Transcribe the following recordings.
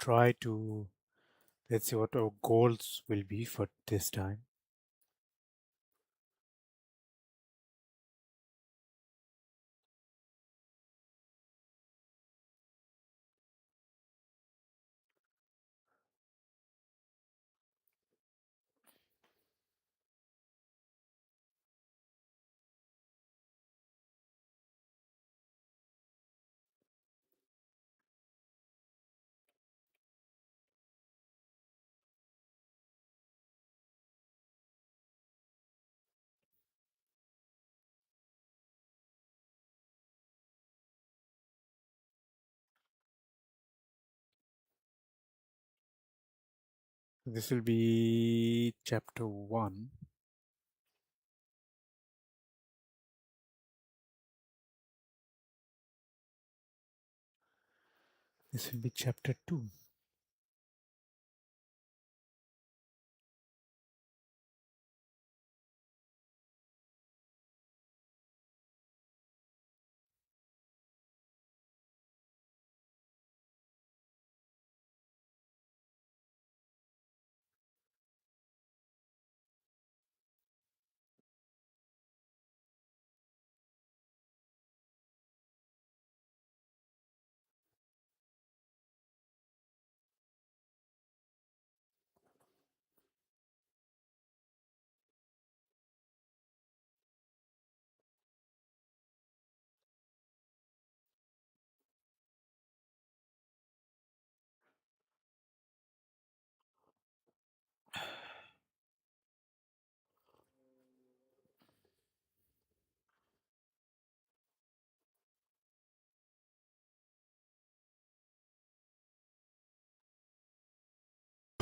try to, let's see what our goals will be for this time. This will be chapter 1. This will be chapter 2.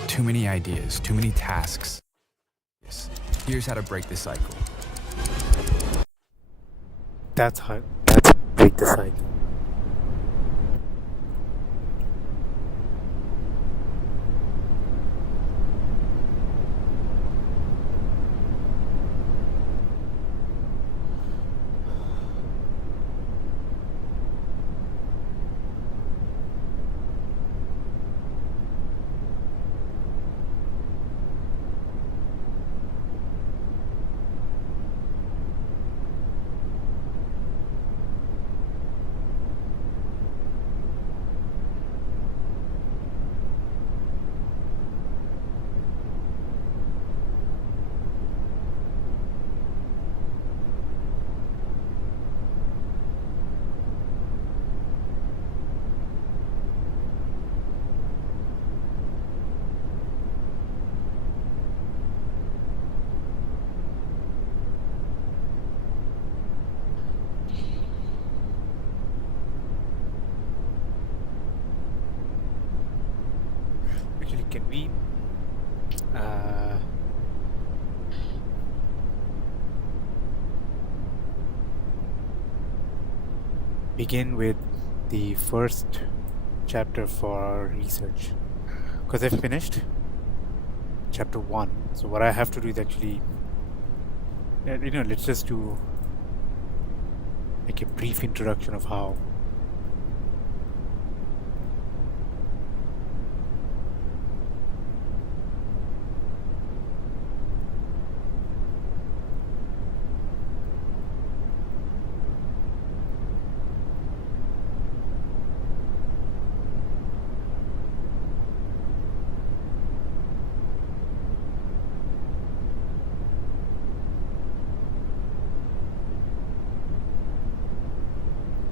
Too many ideas, too many tasks. Here's how to break the cycle. That's break the cycle. Actually, can we begin with the first chapter for our research? Because I've finished chapter 1. So what I have to do is actually, let's just do like a brief introduction of how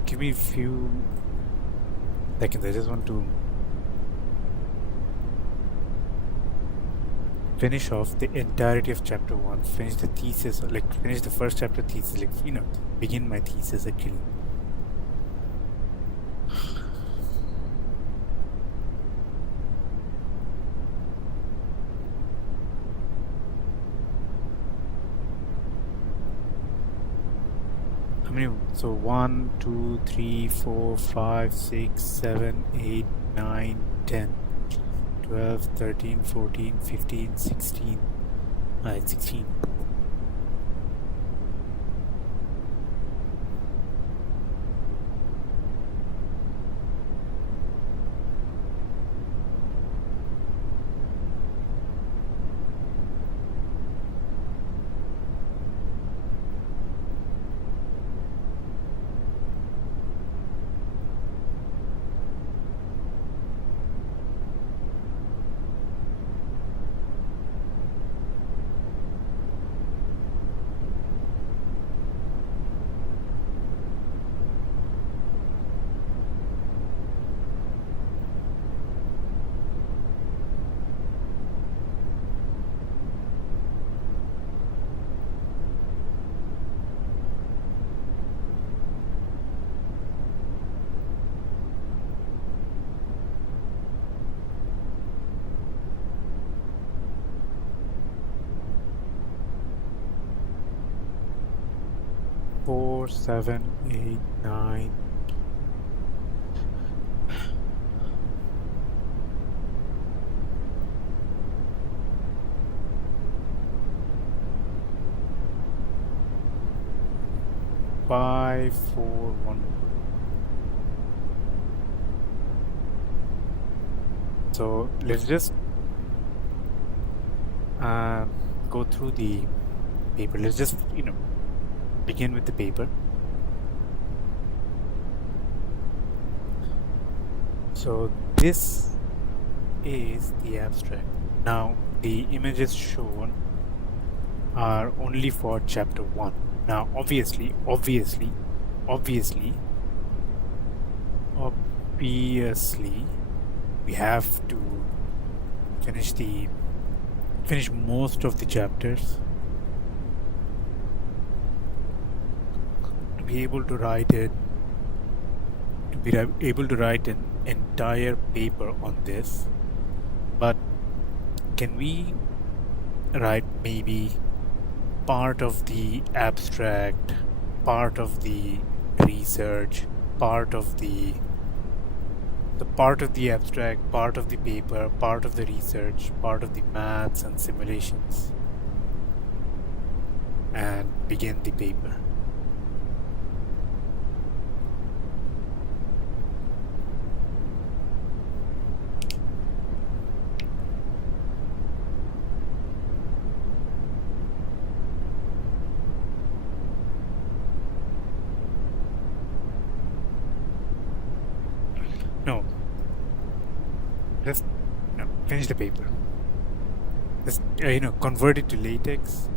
give me a few seconds. I just want to finish off the entirety of chapter 1, finish the thesis, finish the first chapter thesis, begin my thesis actually. How many? So 1, 2, 3, 4, 5, 6, 7, 8, 9, 10, 12, 13, 14, 15, 16. It's 16. 4, 7, 8, 9. Five, 4, 1. So let's just go through the paper. Let's just begin with the paper. So this is the abstract. Now the images shown are only for chapter 1. Now obviously we have to finish most of the chapters to be able to write an entire paper on this. But can we write maybe part of the abstract, part of the research, part of the abstract, part of the paper, part of the research, part of the maths and simulations, and begin the paper? No. Just finish the paper. Just convert it to latex.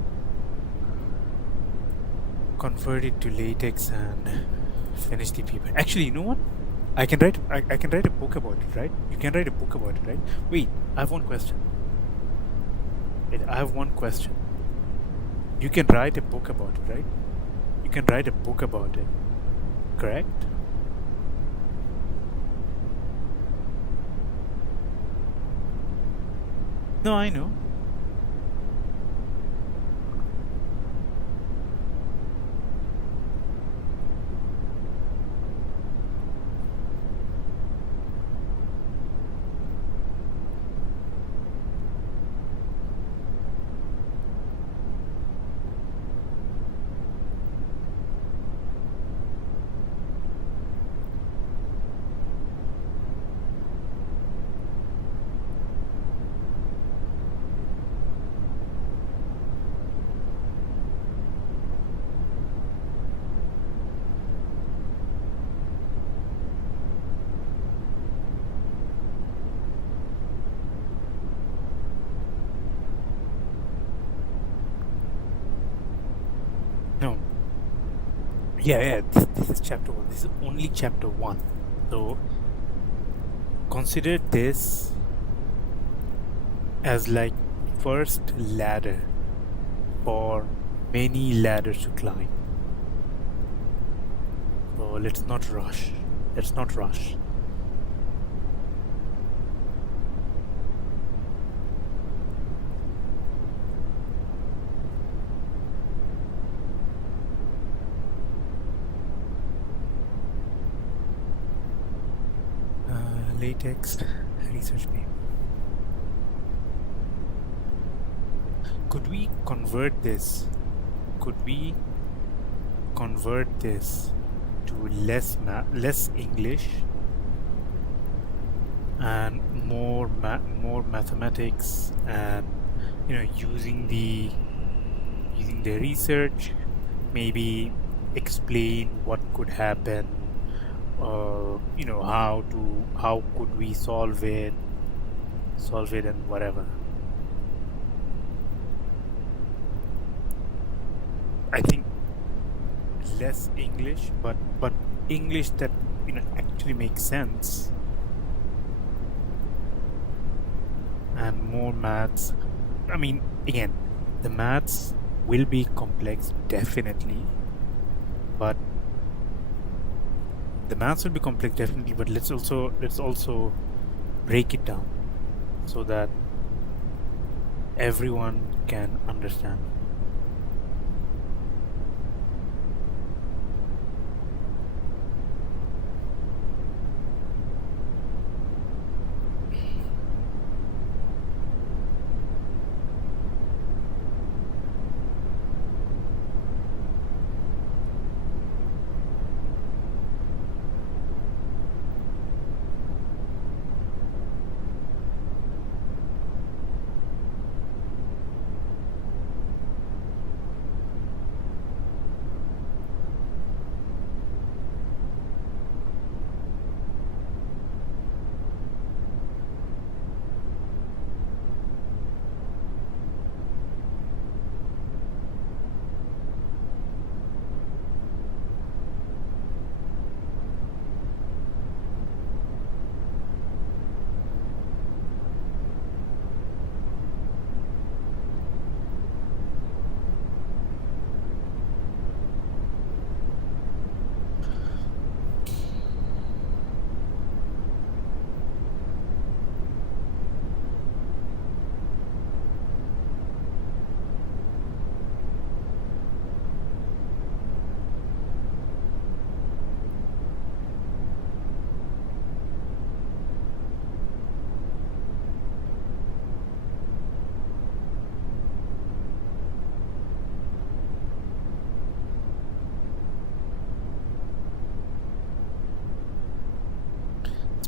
Convert it to latex and finish the paper. Actually, you know what? I can write a book about it, right? You can write a book about it, right? Wait, I have one question. You can write a book about it, right? You can write a book about it, correct? No, I know. No. Yeah. This is chapter 1. This is only chapter 1. So consider this as like first ladder for many ladders to climb. So let's not rush. Latex research paper. Could we convert this to less English and more mathematics, and using the research, maybe explain what could happen, how could we solve it and whatever. I think less English, but English that actually makes sense, and more maths. I mean, again, the maths will be complex, definitely, but let's also break it down so that everyone can understand.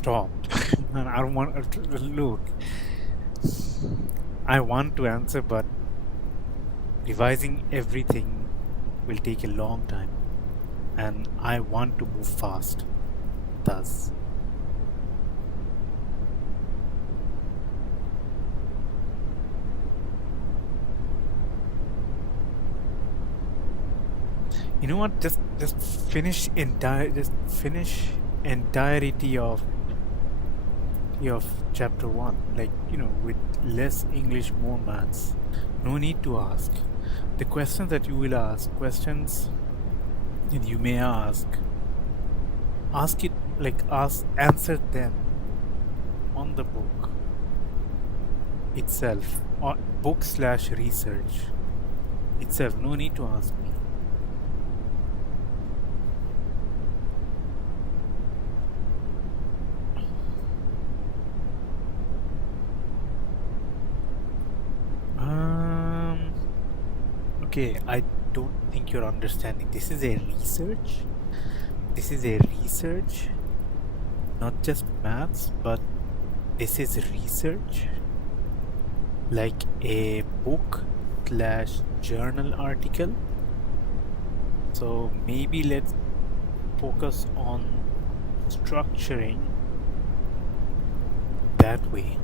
Stop. Man, I don't want look. I want to answer, but revising everything will take a long time, and I want to move fast. Thus, you know what? Just finish entirety of chapter 1, like, with less English, more maths. No need to ask the questions that you will ask, questions that you may ask it, like, answer them on the book itself, or book/research itself. No need to ask me. Okay, I don't think you're understanding. This is a research. This is a research, not just maths, but this is research, like a book/journal article. So maybe let's focus on structuring that way.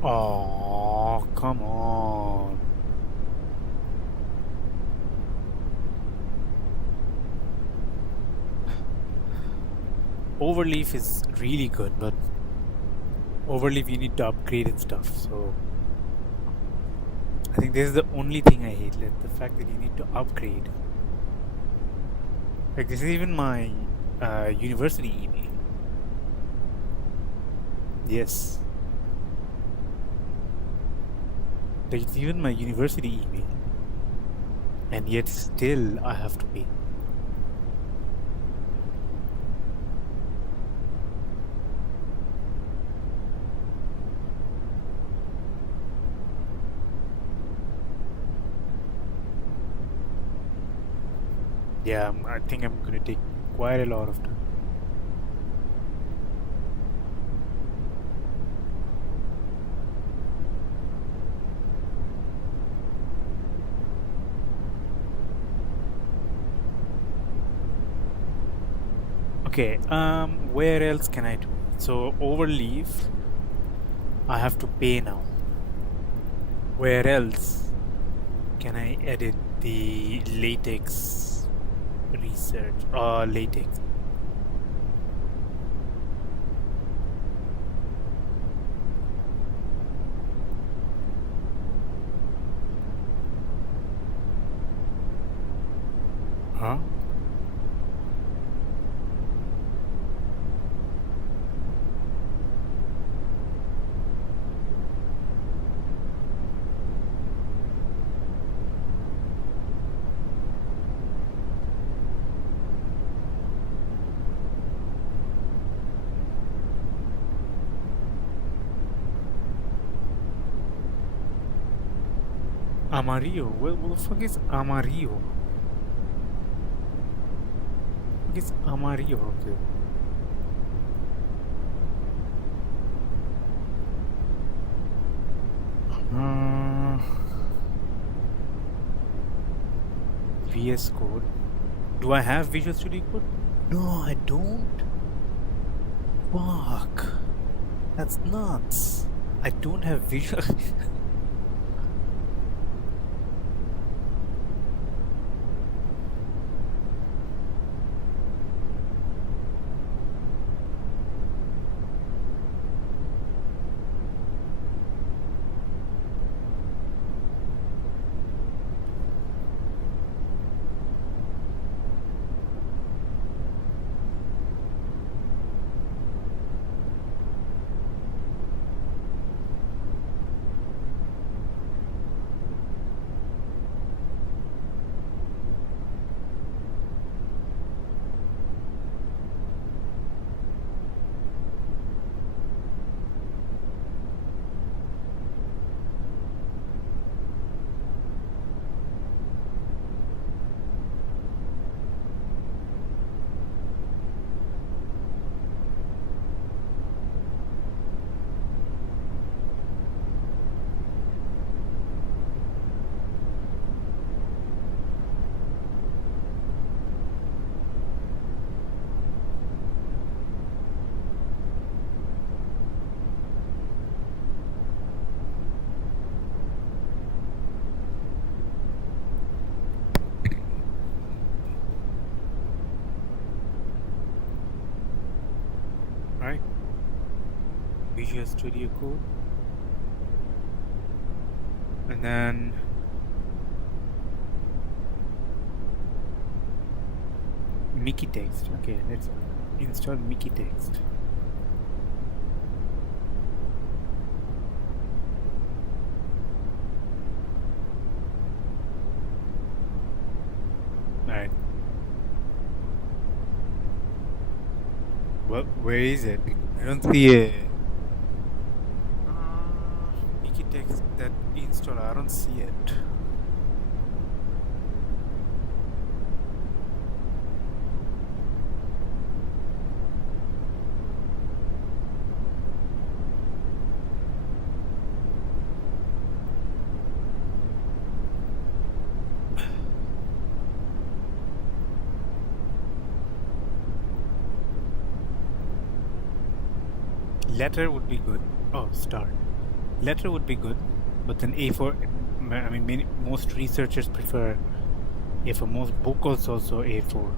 Oh, come on. Overleaf is really good, but Overleaf you need to upgrade and stuff. So I think this is the only thing I hate, like the fact that you need to upgrade. Like, this is even my university email. Yes. Like, it's even my university email. And yet still I have to pay. Yeah, I think I'm gonna take quite a lot of time. Okay, where else can I do it? So Overleaf, I have to pay now. Where else can I edit the latex research or latex? Huh? Amarillo? What the fuck is Amarillo? What is Amarillo? Okay. VS Code. Do I have Visual Studio Code? No, I don't. Fuck. That's nuts. I don't have Visual. Right? Visual Studio Code. And then Mickey Text. Okay, let's install Mickey Text. Alright. Well, where is it? I don't see it. Mickey Text, that install, I don't see it. Letter would be good. Oh, start. Letter would be good, but then A4. I mean, most researchers prefer A4. Most books also A4.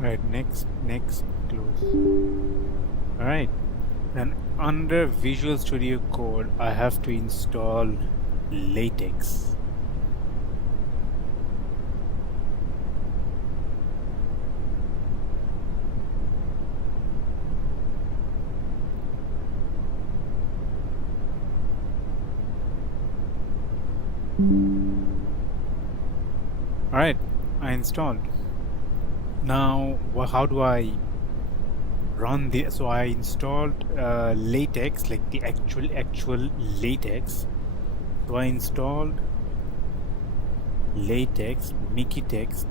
Right, next, close. Alright, and under Visual Studio Code, I have to install LaTeX. Alright, I installed. Now, how do I run the? So I installed LaTeX, like the actual LaTeX. So I installed LaTeX, Mickey Text,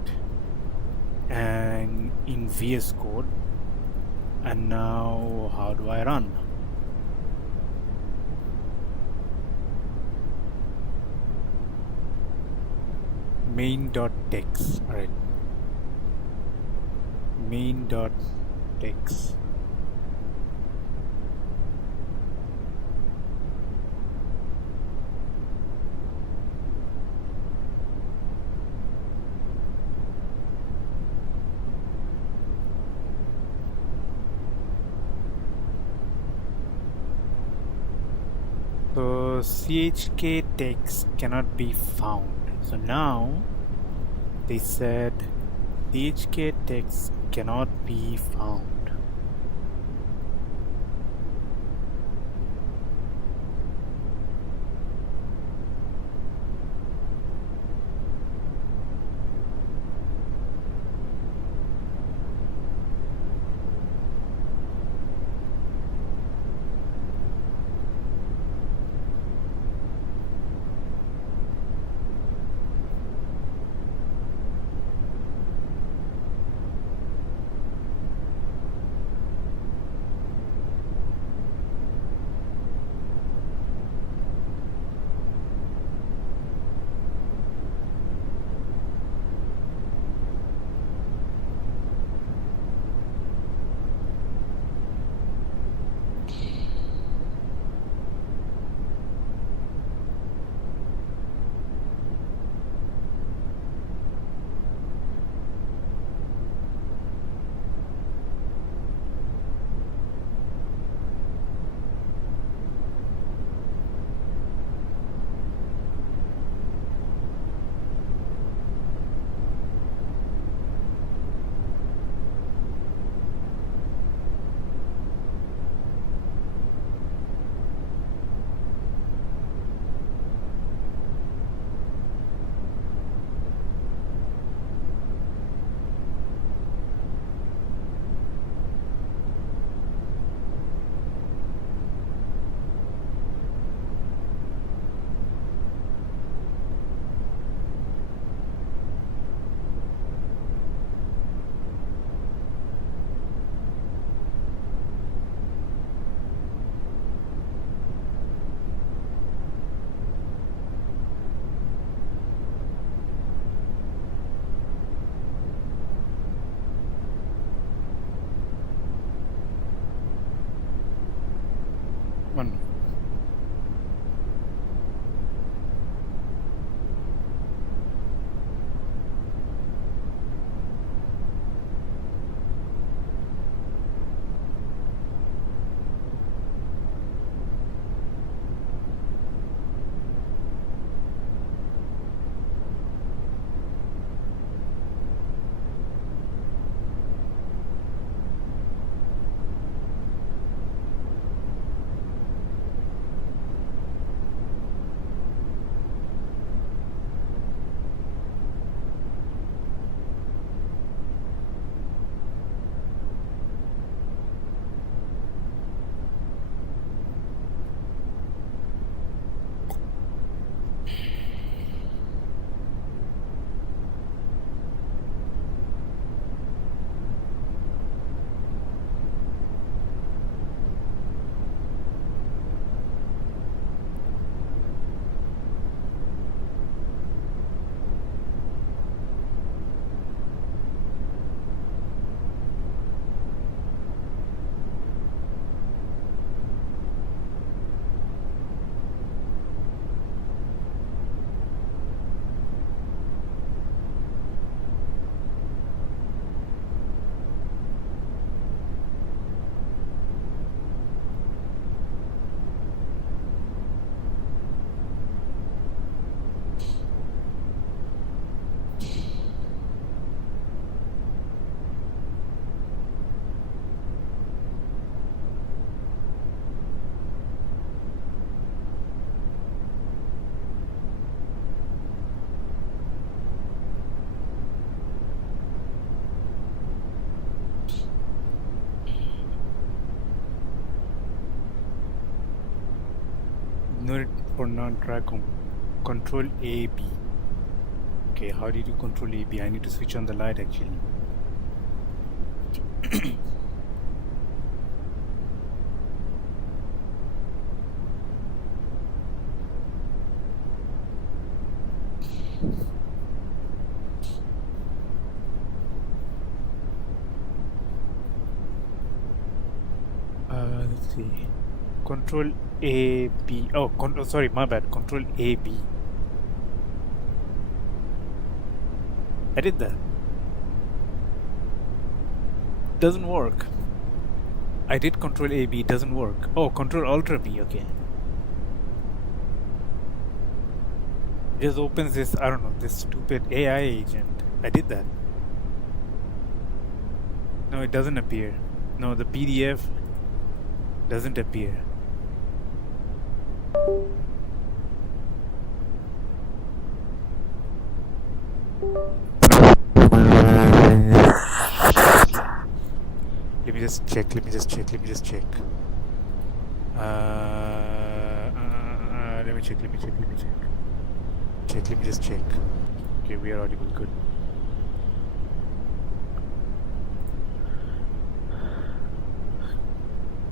and in VS Code. And now, how do I run? main.text. All right, main.text. So chk text cannot be found. So now they said chk text cannot be found. One. No, for non-track control A B. Okay, how did you control A B? I need to switch on the light actually. Let's see. Control A, B. Oh, sorry, my bad. Control A, B. I did that. Doesn't work. I did Control A, B. Doesn't work. Oh, Control Alt B. Okay. Just opens this, I don't know, this stupid AI agent. I did that. No, it doesn't appear. No, the PDF doesn't appear. Let me just check. Let me just check. Let me just check. Let me check. Let me check. Let me check. Check. Let me just check. Okay, we are audible. Good.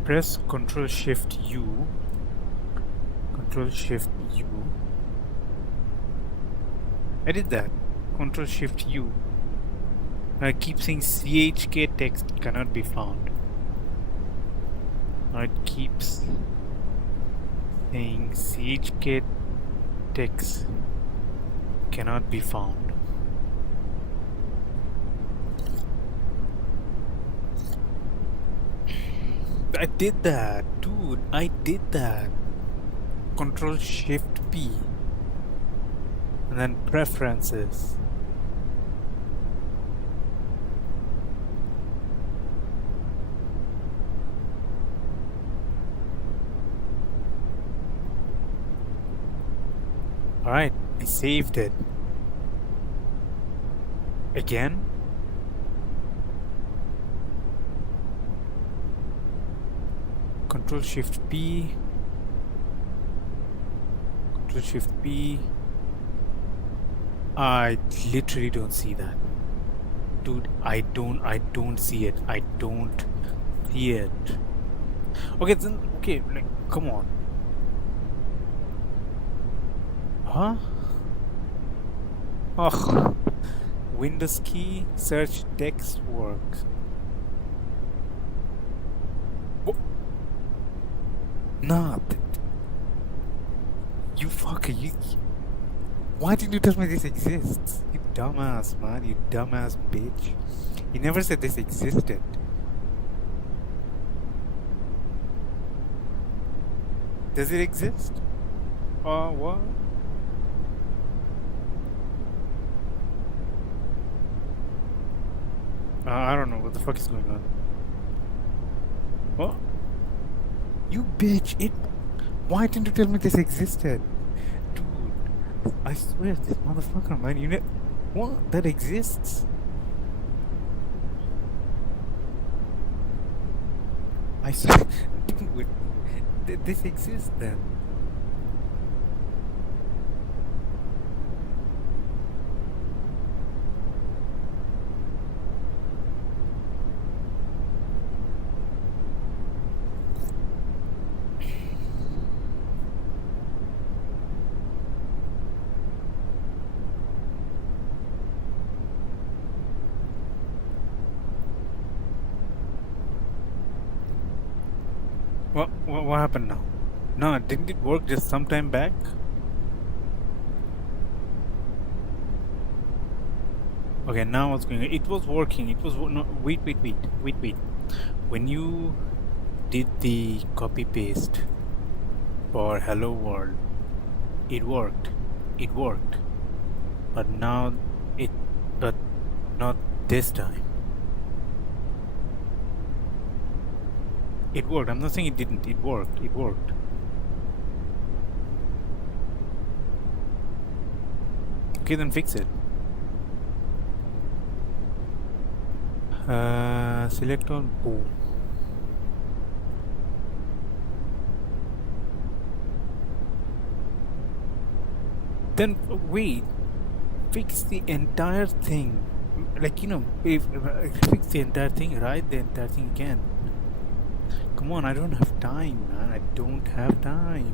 Press Control Shift U. Control Shift U. I did that. Control Shift U. I keep saying CHK text cannot be found. Now it keeps saying CHK text cannot be found. I did that, dude. I did that. Control Shift P. And then preferences. Alright, I saved it. Again? Control Shift P. Control Shift P. I literally don't see that. Dude, I don't see it. I don't see it. Okay, then, okay, like, come on. Huh? Oh, Windows key, search text works. Nah, you fucker, you. Why didn't you tell me this exists? You dumbass, man, you dumbass bitch. You never said this existed. Does it exist? What? I don't know what the fuck is going on. What? You bitch! Why didn't you tell me this existed? Dude, I swear this motherfucker, man, you know what? That exists? I swear, dude, this exists then. What happened now? No, didn't it work just some time back? Okay, now what's going on? It was working. It was no. Wait. When you did the copy paste for Hello World, it worked. It worked. But now but not this time. It worked. I'm not saying it didn't. It worked. It worked. Okay, then fix it. Select all. Boom. Then wait. Fix the entire thing. Like, you know, if fix the entire thing, write the entire thing again. Come on, I don't have time, man. I don't have time.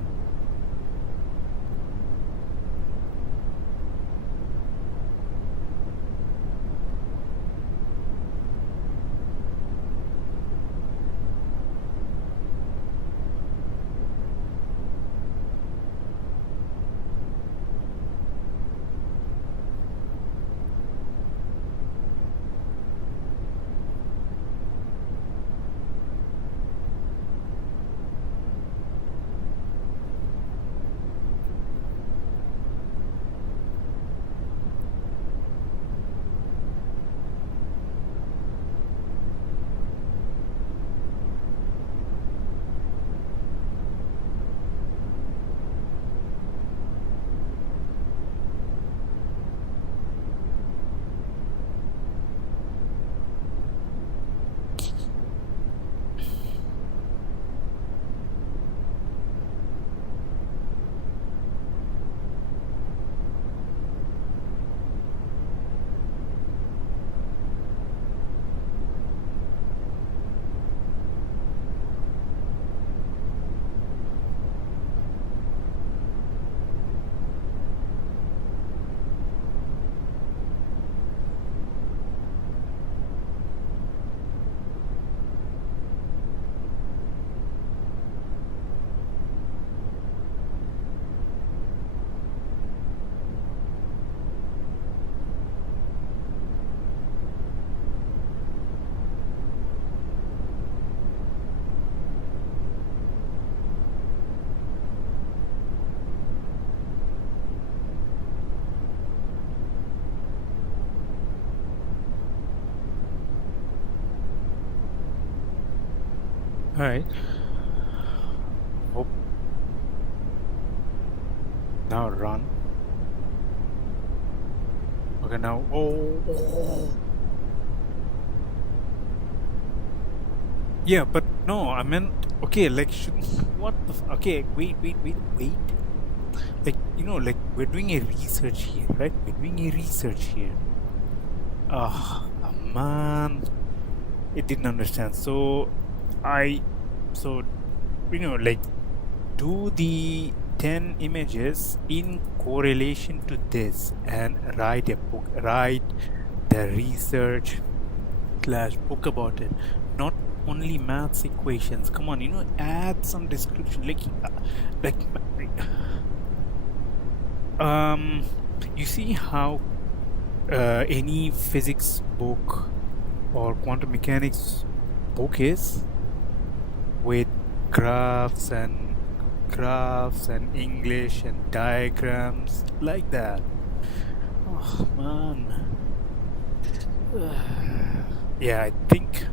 Alright. Hope. Now run. Okay, now. Oh. Yeah, but no, I meant. Okay, like, what the. Okay, wait. Like, like, we're doing a research here, right? We're doing a research here. Ah, man. It didn't understand. So, like, do the 10 images in correlation to this and write a book, write the research slash book about it. Not only maths equations. Come on, add some description. Like, you see how any physics book or quantum mechanics book is with graphs and English and diagrams like that. Oh man. Yeah, I think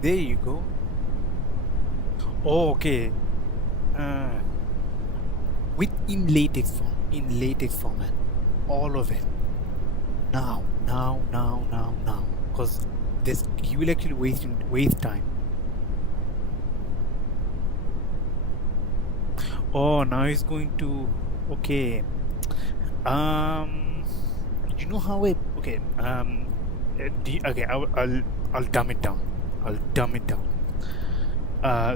there you go. Oh, okay. In latex format, all of it. Now, because this you will actually waste time. Oh, now he's going to. Okay. You know how it. Okay. Okay. I'll dumb it down.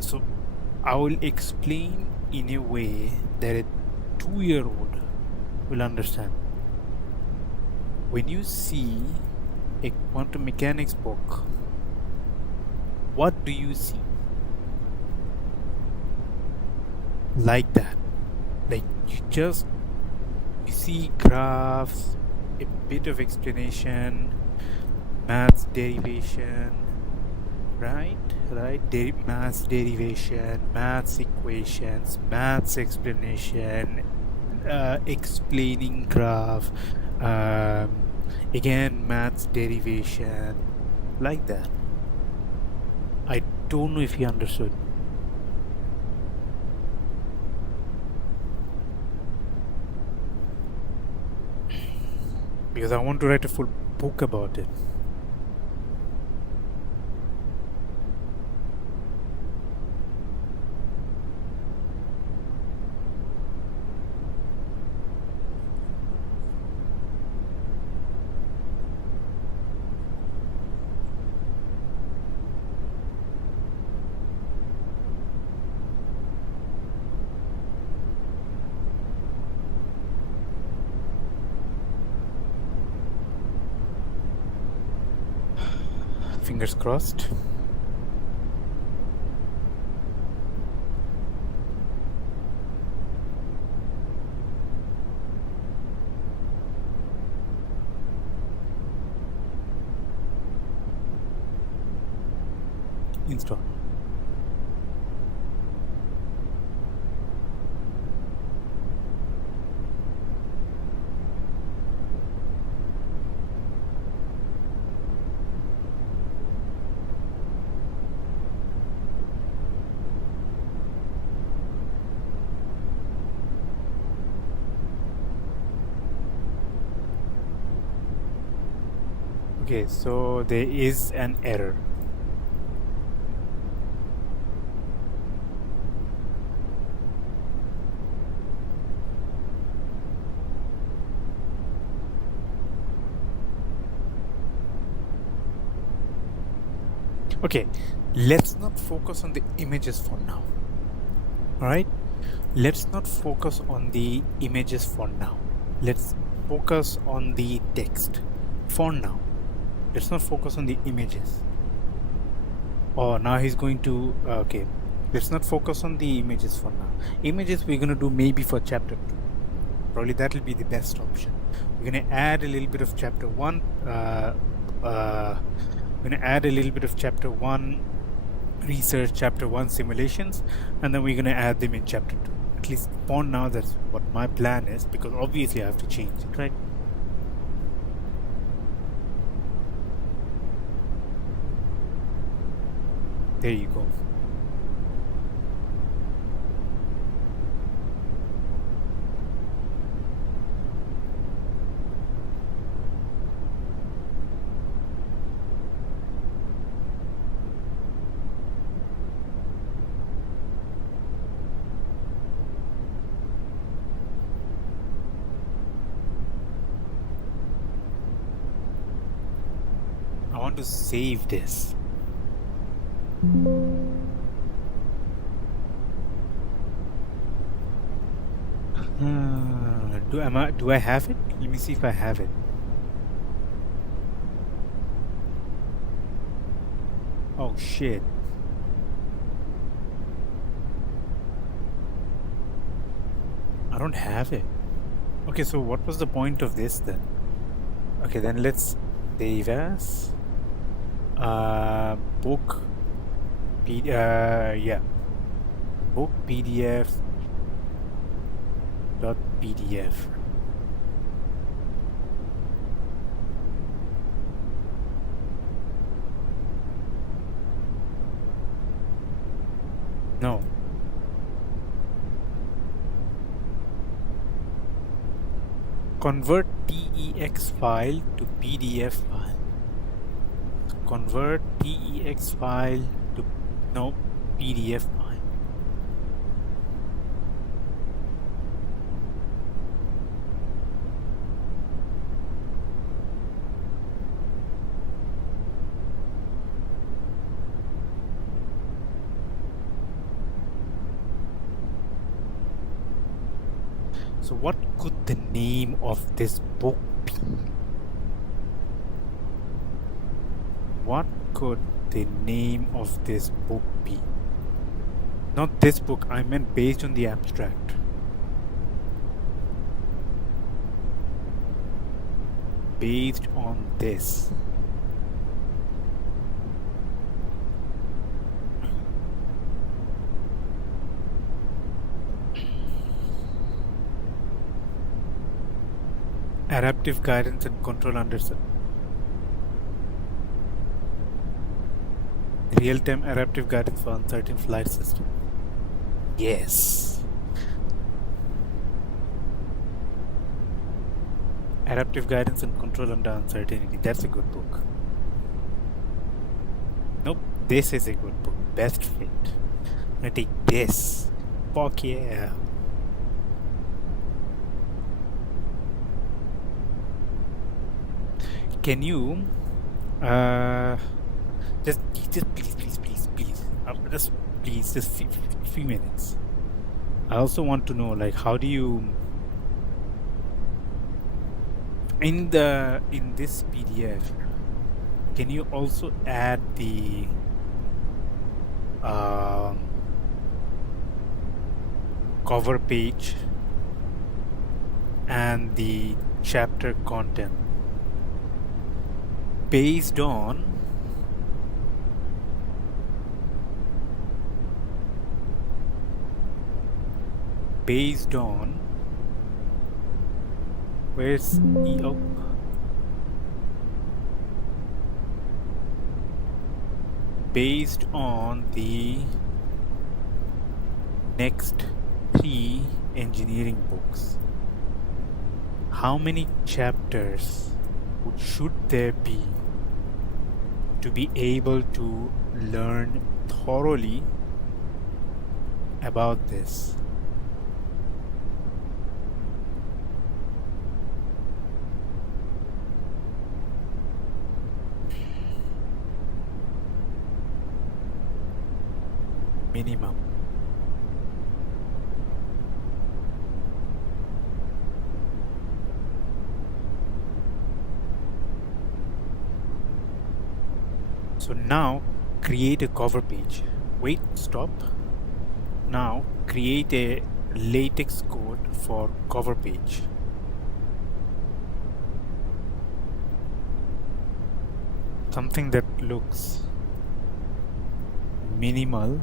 So I will explain in a way that a 2-year-old will understand. When you see a quantum mechanics book, what do you see? Like that. Like you see graphs, a bit of explanation, maths derivation, right? Maths derivation, maths equations, maths explanation, explaining graph, again maths derivation, like that. I don't know if he understood. Because I want to write a full book about it. Fingers crossed. Install. Okay, so there is an error. Okay, let's not focus on the images for now. Alright? Let's not focus on the images for now. Let's focus on the text for now. Let's not focus on the images. Oh, now he's going to. Okay, let's not focus on the images for now. Images we're going to do maybe for chapter 2. Probably that will be the best option. We're going to add a little bit of chapter 1. We're going to add a little bit of chapter 1 research, chapter 1 simulations, and then we're going to add them in chapter 2. At least for now, that's what my plan is, because obviously I have to change it, right? There you go. I want to save this. Do I have it? Let me see if I have it. Oh shit. I don't have it. Okay, so what was the point of this then? Okay, then let's save as book book pdf.pdf. No. Convert TEX file to PDF file. Convert TEX file to PDF file. So what could the name of this book be? What could the name of this book be? Not this book, I meant based on the abstract. Based on this. Adaptive guidance and control under real-time adaptive guidance for uncertain flight system. Yes. Adaptive guidance and control under uncertainty. That's a good book. Nope, this is a good book. Best fit. I'm gonna take this. Fuck yeah. Can you just please just few minutes. I also want to know, like, how do you in this PDF, can you also add the cover page and the chapter content based on where's EO? Based on the next 3 engineering books, how many chapters should there be to be able to learn thoroughly about this? Minimum. So now create a cover page. Wait, stop. Now create a latex code for cover page. Something that looks minimal,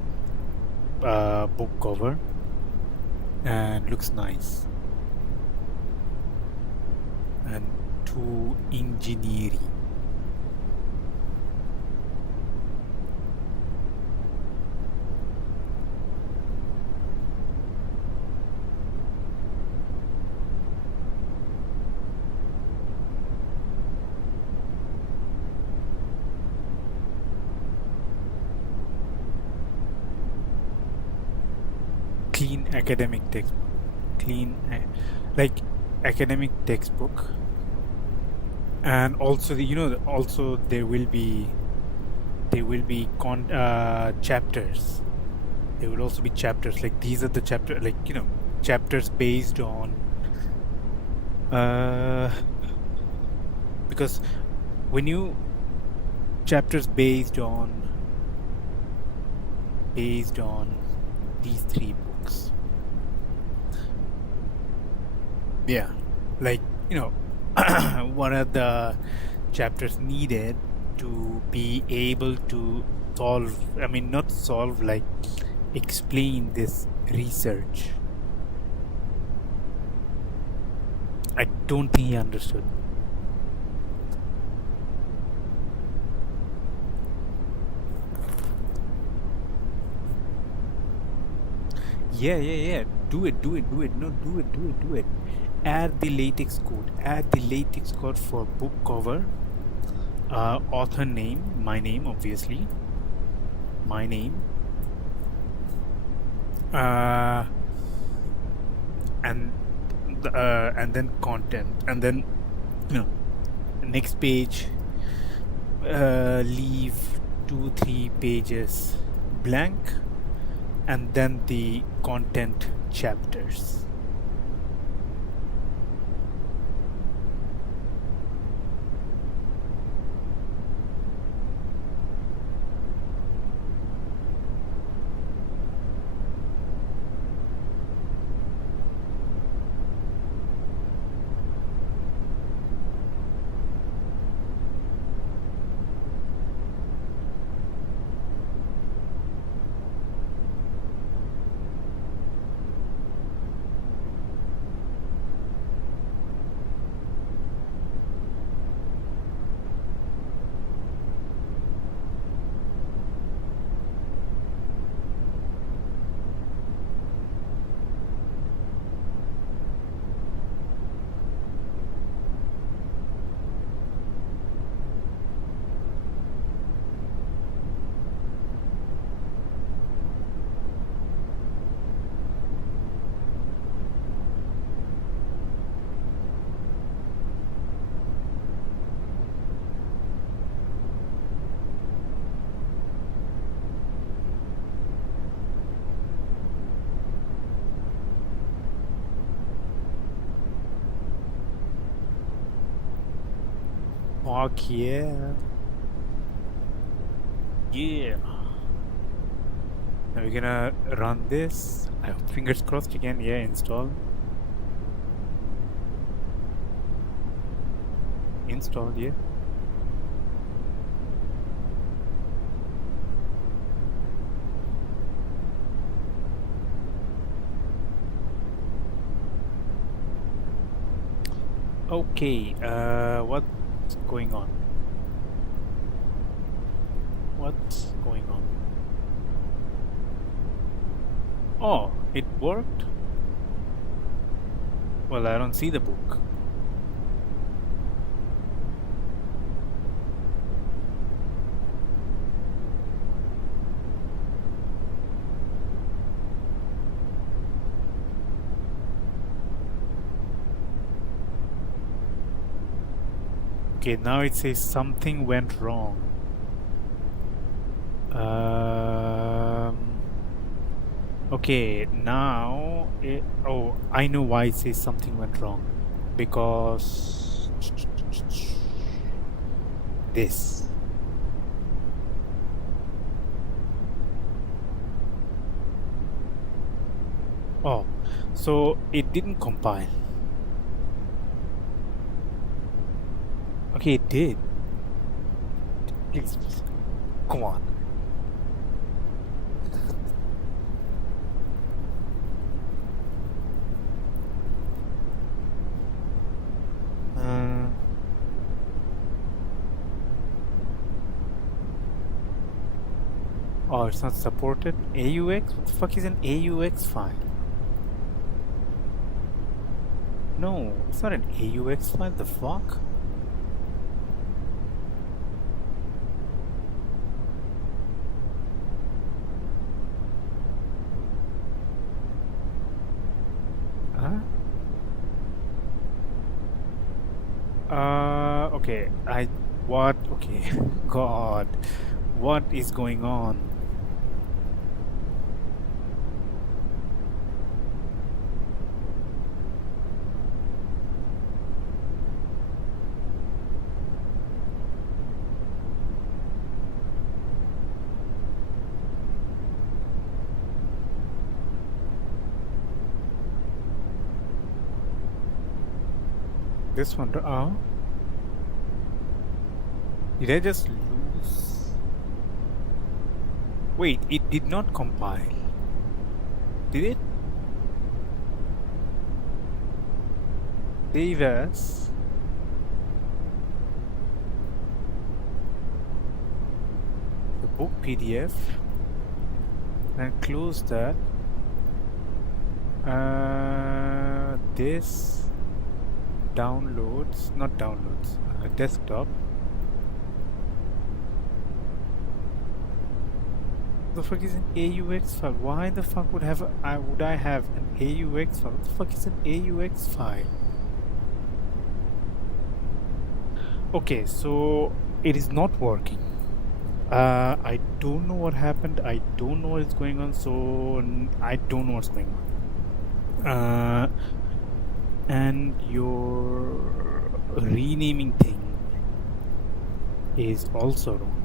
book cover, and looks nice and too engineering. clean academic textbook, like academic textbook, and also also there will be chapters. There will also be chapters, like these are the chapter, like chapters based on because when you chapters based on these three books. Yeah, like one of the chapters needed to be able to not solve, like explain this research. I don't think he understood. Yeah. Do it. No, do it. Add the latex code for book cover, author name, my name, obviously, my name, and then content, and then next page, leave 2-3 pages blank, and then the content chapters. Fuck yeah. Yeah. Now we're gonna run this. I hope, fingers crossed again. Yeah, install. Install, yeah. Okay, what's going on? What's going on? Oh, it worked? Well, I don't see the book. Okay, now it says something went wrong. Okay, now I know why it says something went wrong. Because this. Oh, so it didn't compile. Okay, it did. Please, come on. Oh, it's not supported. AUX? What the fuck is an AUX file? No, it's not an AUX file. The fuck? Okay, what? Okay, God, what is going on? This one, did I just lose? Wait, it did not compile. Did it? Save as. The book PDF. And close that. This downloads, not downloads, desktop. The fuck is an AUX file? Why the fuck would I have an AUX file? What the fuck is an AUX file? Okay, so it is not working. I don't know what happened. I don't know what is going on. So I don't know what's going on. And your renaming thing is also wrong.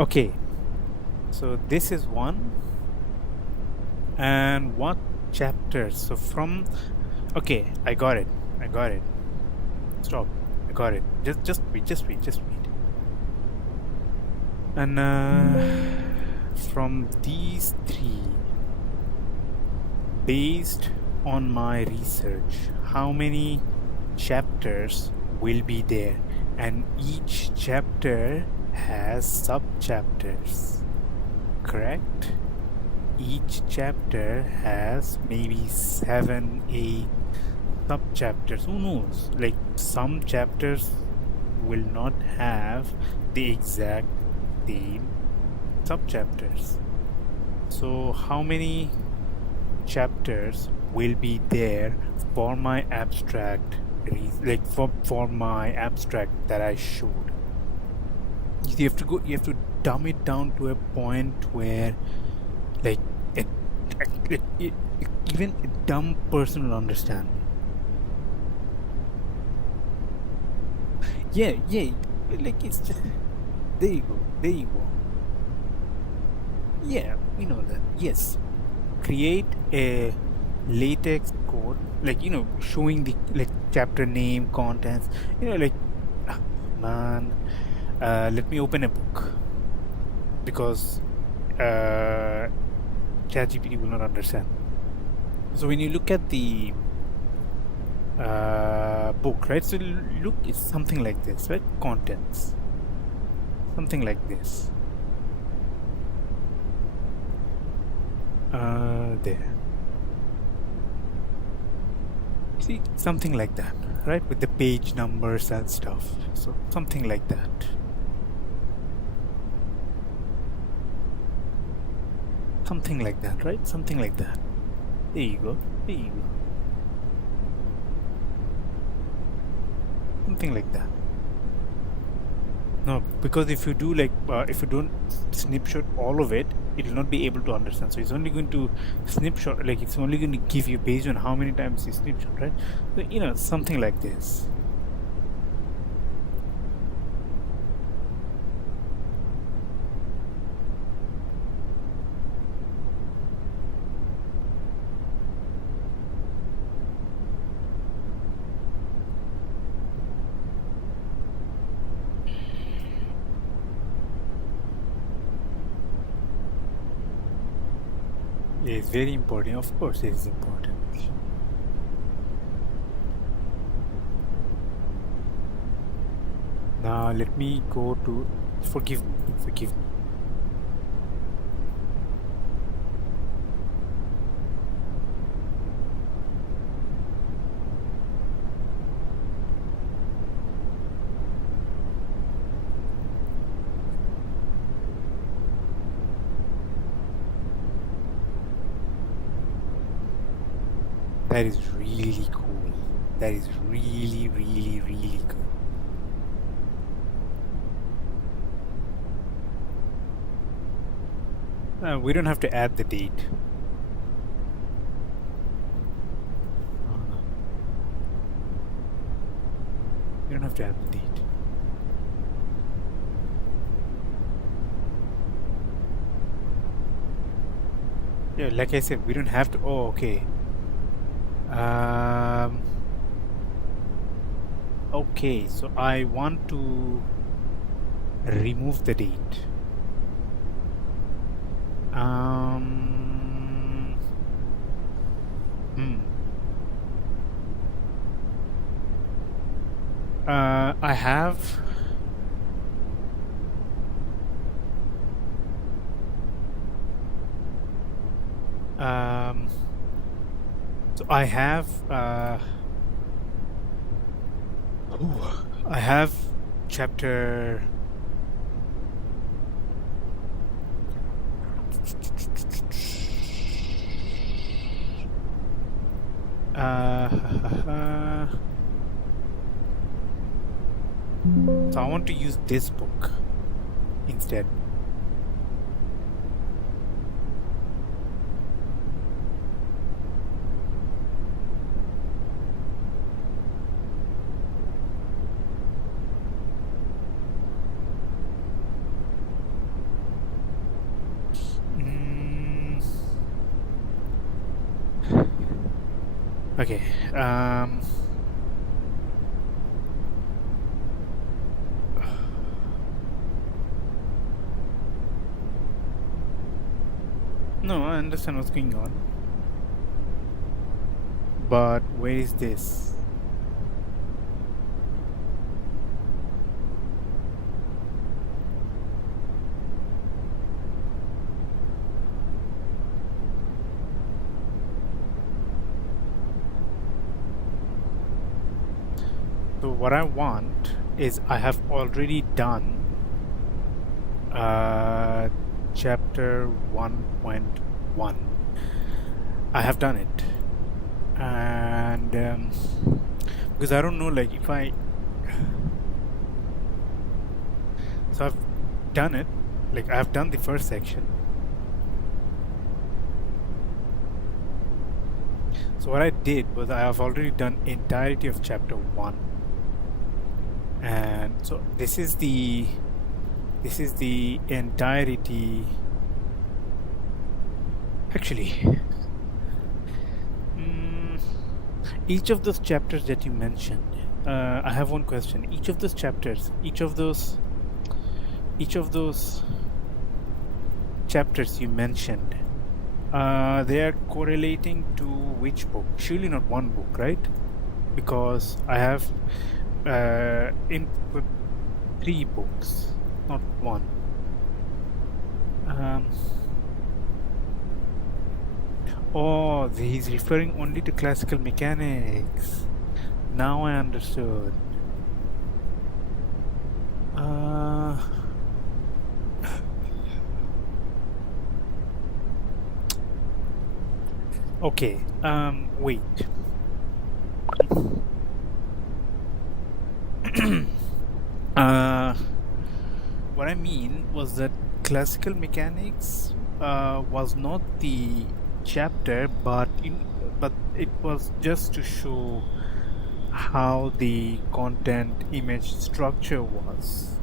Okay, so this is one. And what chapters? So from, okay, I got it. Stop. I got it. Just wait. And from these three, based on my research, how many chapters will be there? And each chapter has sub-chapters, correct? Each chapter has maybe 7, 8 sub-chapters. Who knows? Like some chapters will not have the exact same sub-chapters. So how many chapters will be there for my abstract, like for my abstract that I showed? You have to dumb it down to a point where like even a dumb person will understand. Yeah, like it's just, there you go. Yeah, we know that. Yes, create a latex code, like showing the like chapter name, contents, like man, let me open a book, because ChatGPT will not understand. So when you look at the book, right? So look, it's something like this, right? Contents, something like this. There. See, something like that, right? With the page numbers and stuff. So something like that. Something like that, right? Something like that. There you go. Something like that. No, because if you do like, if you don't snapshot all of it, it will not be able to understand. So it's only going to snapshot, like it's only going to give you based on how many times you snapshot, right? So, something like this. is very important. Of course, it is important. Now let me go to. Forgive me. Forgive me. That is really cool. That is really, really, really good. We don't have to add the date. We don't have to add the date. Yeah, like I said, we don't have to. Oh, okay. Okay, so I want to remove the date. I have. So I have. I have chapter. So I want to use this book instead. Okay. No, I understand what's going on. But where is this? So what I want is I have already done chapter 1.1. I have done it, and because I don't know, like if I, so I've done it, like I've done the first section. So what I did was I have already done entirety of chapter 1, and so this is the entirety. Actually, each of those chapters that you mentioned, I have one question. Each of those chapters, each of those chapters you mentioned, they are correlating to which book? Surely not one book, right? Because I have input 3 books, not one. Oh, he's referring only to classical mechanics. Now I understood. Okay. Wait. What I mean was that classical mechanics was not the chapter, but it was just to show how the content image structure was.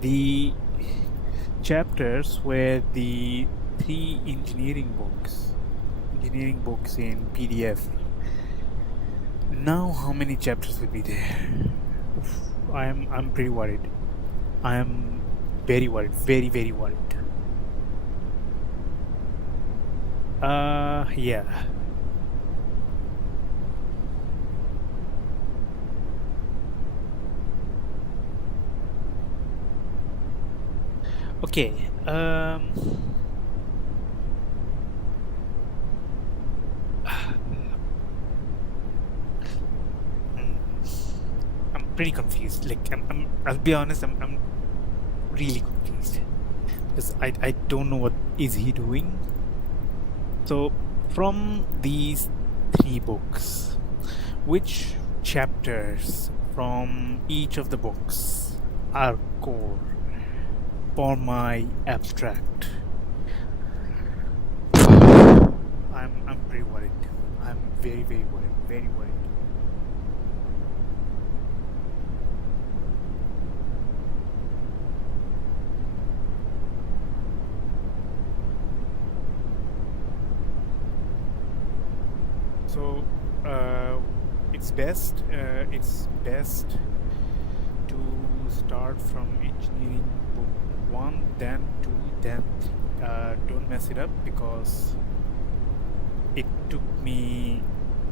The chapters were the 3 engineering books in PDF. Now how many chapters will be there? Oof, I'm pretty worried. I am very worried, very, very worried. Yeah. Okay. Hmm, I'm pretty confused. Like, I'll be honest. I'm really confused because I don't know what is he doing. So, from these three books, which chapters from each of the books are core for my abstract? I'm pretty worried. I'm very worried. Very worried. So it's best. It's best to start from engineering book one, then two, then three. Don't mess it up because it took me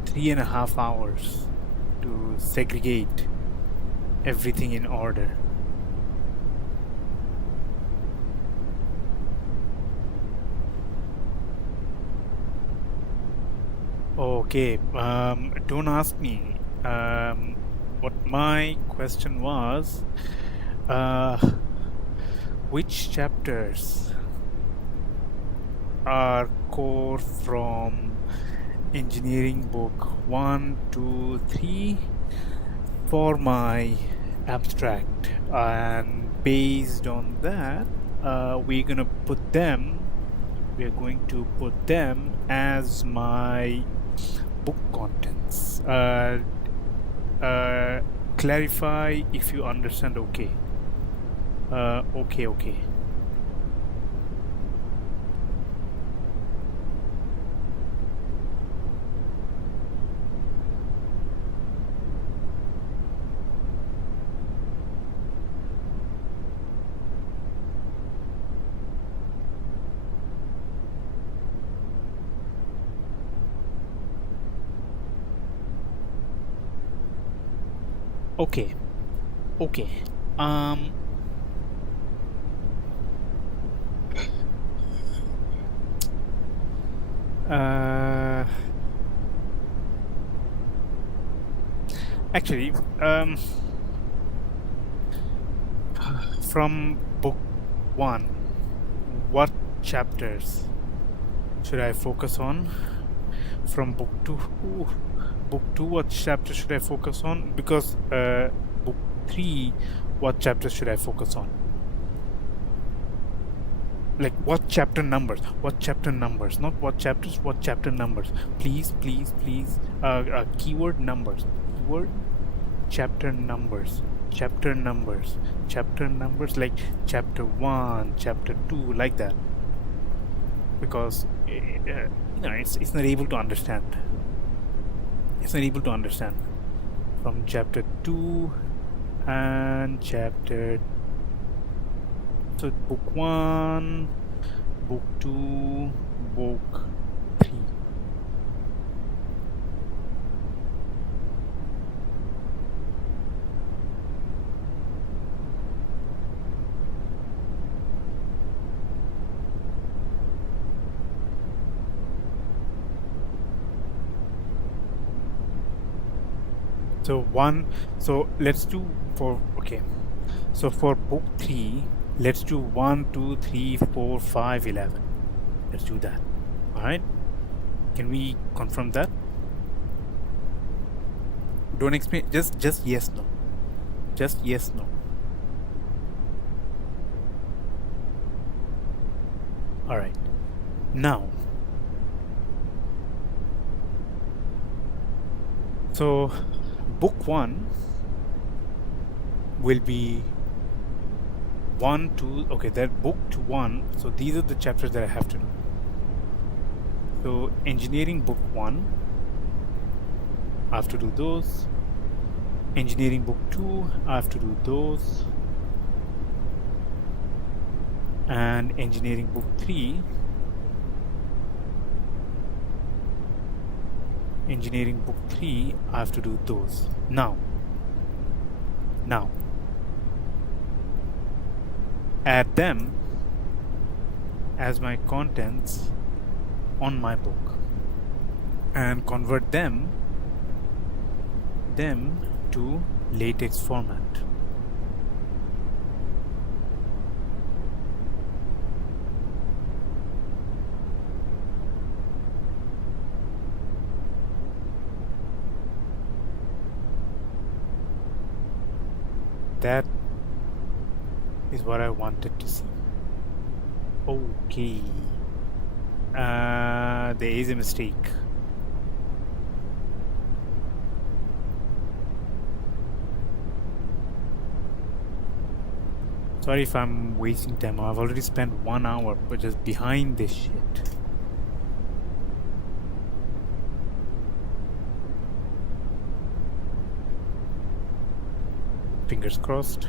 3.5 hours to segregate everything in order. Okay, don't ask me. What my question was, uh, which chapters are core from engineering book 1, 2, 3 for my abstract, and based on that, we're going to put them as my book contents. Clarify if you understand. Okay. Okay. Okay. Um, uh, Actually, from book one, what chapters should I focus on? From book two, what chapter should I focus on? Because book three, what chapters should I focus on? Like what chapter numbers? What chapter numbers? Not what chapters. What chapter numbers? Please. Keyword numbers. Keyword chapter numbers. Chapter numbers. Chapter numbers. Like chapter 1, chapter 2, like that. Because it's not able to understand. It's not able to understand from chapter 2 and chapter. So book 1, book 2, book 3. So one. So let's do for okay. So for book 3, let's do 1, 2, 3, 4, 5, 11. Let's do that. All right. Can we confirm that? Don't explain. Just yes, no. Just yes, no. All right. Now. So book 1 will be 1, 2. Okay, that book to 1. So these are the chapters that I have to know. So engineering book 1, I have to do those. Engineering book 2, I have to do those. And engineering book 3, engineering book 3, I have to do those. Now, add them as my contents on my book and convert them to LaTeX format. That is what I wanted to see. Okay. There is a mistake. Sorry if I'm wasting time. I've already spent 1 hour just behind this shit. Fingers crossed.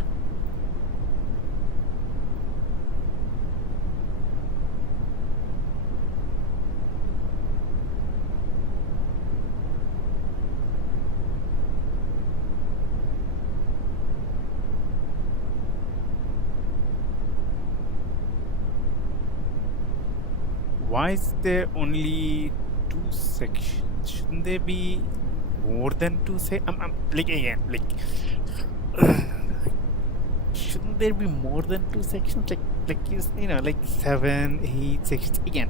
Why is there only 2 sections? Shouldn't there be more than 2 sections? Like again, like shouldn't there be more than 2 sections? Like you know, like 7, 8 sections. Again,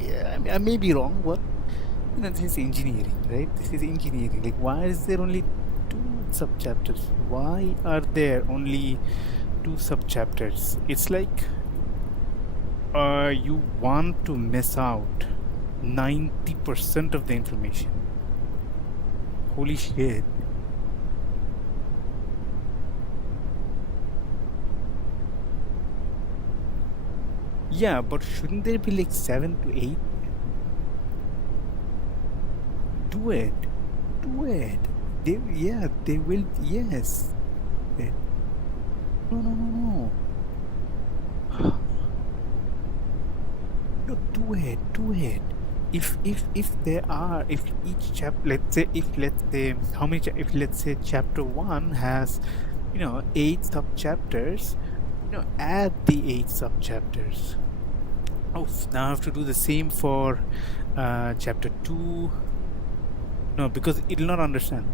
yeah, I may be wrong, but you know, this is engineering, right? This is engineering. Like, why is there only 2 sub-chapters? Why are there only 2 sub-chapters? It's like you want to miss out 90% of the information. Holy shit. Yeah, but shouldn't there be like 7 to 8? Do it. They will. Yes. No. No, do it. If each chapter, let's say how many if let's say chapter 1 has 8 sub chapters, add the 8 sub chapters. Oh, now I have to do the same for chapter 2. No, because it'll not understand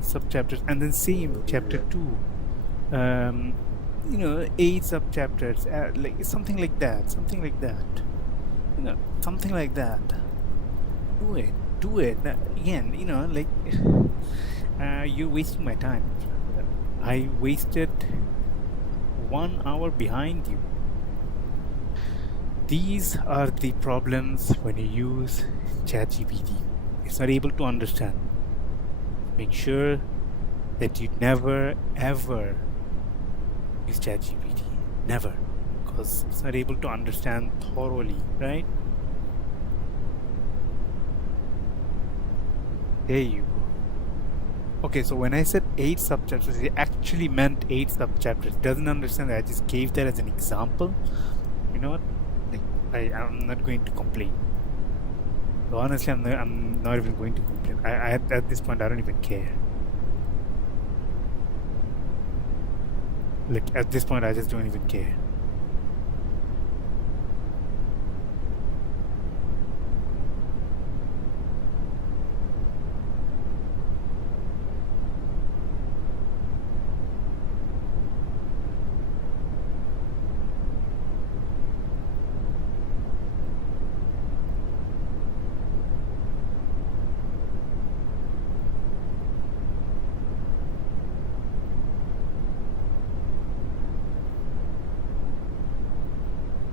sub chapters, and then same chapter 2. 8 sub chapters, like something like that. Something like that. Do it. Again, like you're wasting my time. I wasted 1 hour behind you. These are the problems when you use ChatGPT. It's not able to understand. Make sure that you never ever use ChatGPT. Never. Because it's not able to understand thoroughly, right? There you go. Okay, so when I said 8 sub-chapters, it actually meant 8 sub-chapters. It doesn't understand that. I just gave that as an example. You know what? Like, I'm not going to complain. So honestly, I'm not even going to complain. At this point, I don't even care. Like, at this point, I just don't even care.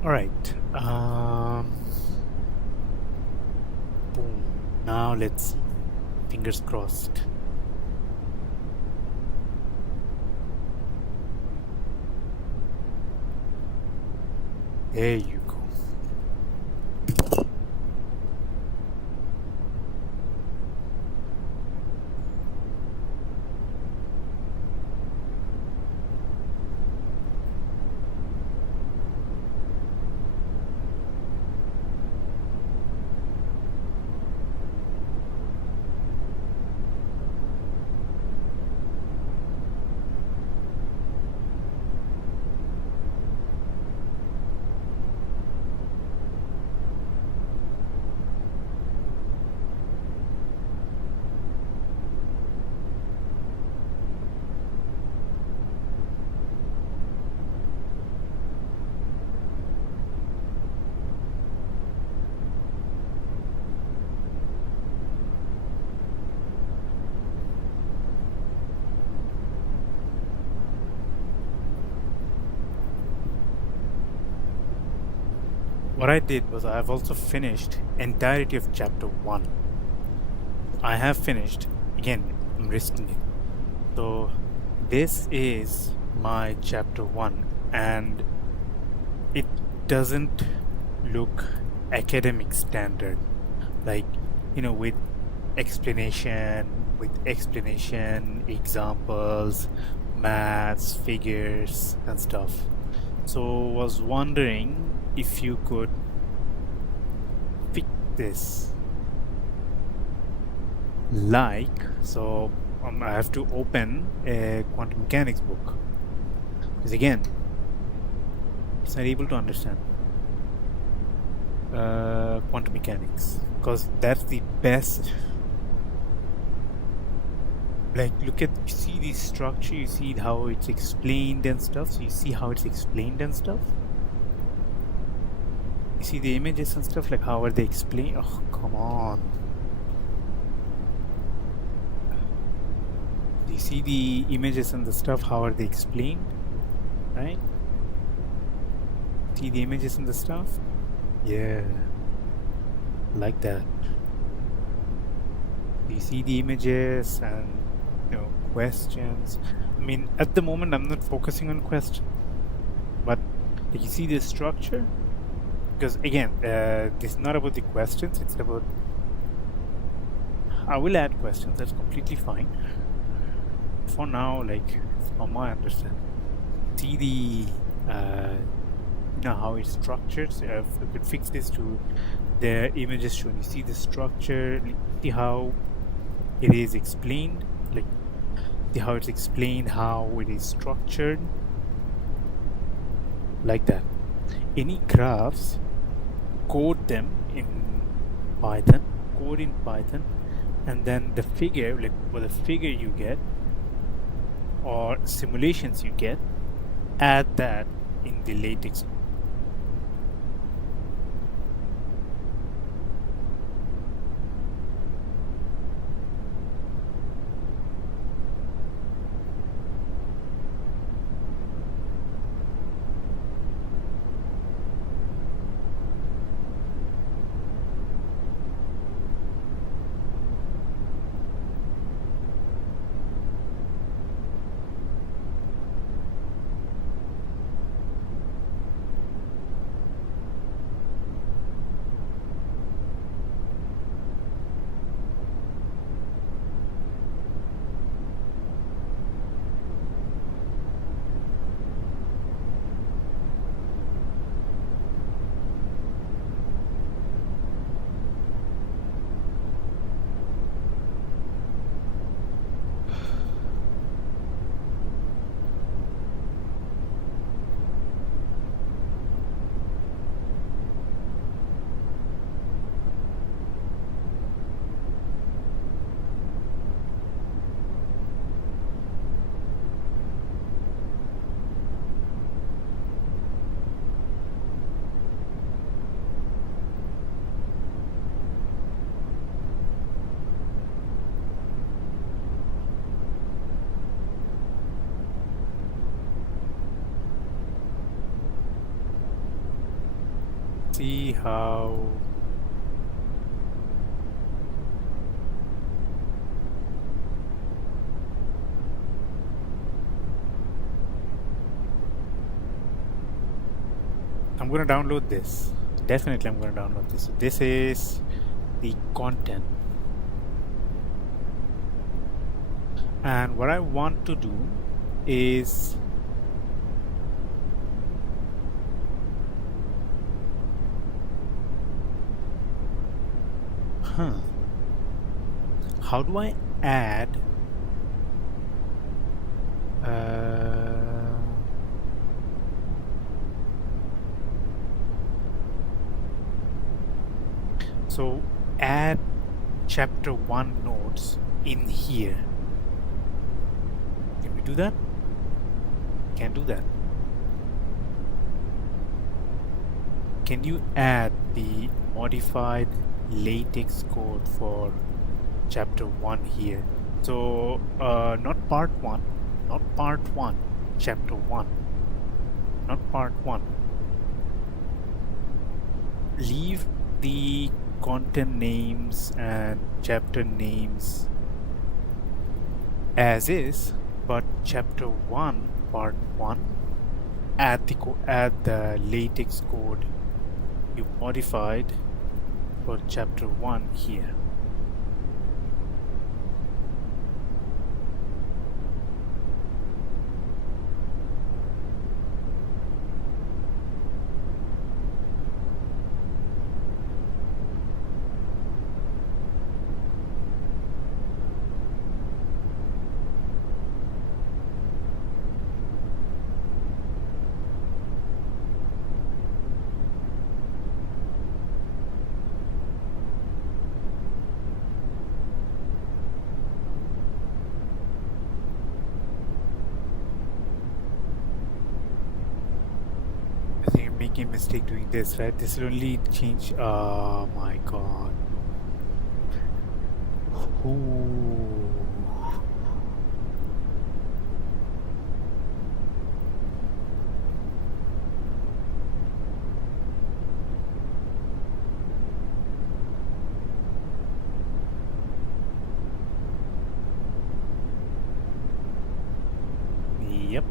All right. Boom. Now let's see. Fingers crossed. There you go. what I did was I've also finished entirety of chapter 1. I have finished. Again, I'm risking it. So this is my chapter 1, and it doesn't look academic standard, like, with explanation, examples, maths, figures and stuff. So was wondering if you could fix this. So I have to open a quantum mechanics book, because again, it's not able to understand quantum mechanics, because that's the best. Like, you see the structure, you see how it's explained and stuff. So you see how it's explained and stuff. You see the images and stuff, like how are they explained? Oh, come on. You see the images and the stuff, how are they explained, right? See the images and the stuff? Yeah, like that. You see the images and questions. I mean, at the moment I'm not focusing on questions, but you see the structure, because again, this is not about the questions, it's about, I will add questions, that's completely fine. For now, from my understanding, see the how it's structured. So if I could fix this to the images shown, you see the structure, see how it is explained, see how it's explained, how it is structured, like that. Any graphs, code them in Python, and then the figure, the figure you get or simulations you get, add that in the latex. See how I'm going to download this. Definitely I'm going to download this. So this is the content, and what I want to do is how do I add so add chapter 1 notes in here? Can we do that? Can't do that. Can you add the modified latex code for chapter 1 here? So not part 1, chapter 1, not part 1. leave the content names and chapter names as is, but chapter 1 part 1, add the latex code you modified for chapter 1 here. I think I'm making a mistake doing this, right? This will only change. Oh my god. Ooh. Yep.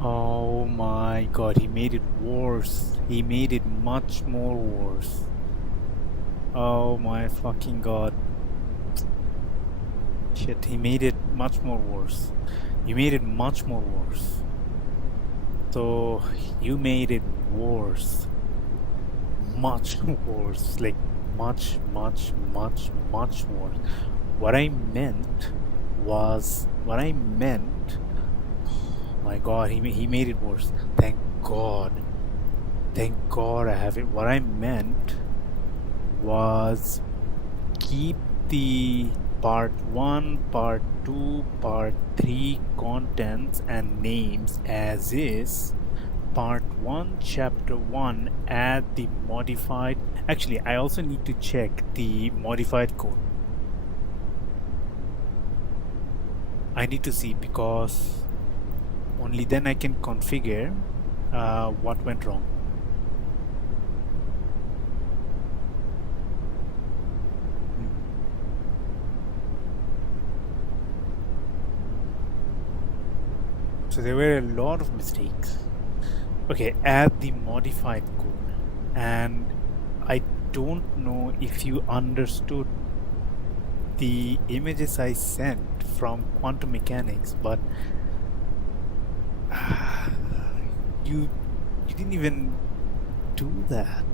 Oh my god, he made it worse. He made it much more worse. Oh my fucking god. Shit, he made it much more worse. You made it much more worse. So, you made it worse. Much worse. Like, much worse. What I meant my god, he made it worse. Thank god I have it. What I meant was keep the part 1, part 2, part 3 contents and names as is. Part 1, chapter 1, add the modified. Actually, I also need to check the modified code. I need to see, because only then I can configure what went wrong. So there were a lot of mistakes. Okay, add the modified code. And I don't know if you understood the images I sent from quantum mechanics, but you didn't even do that.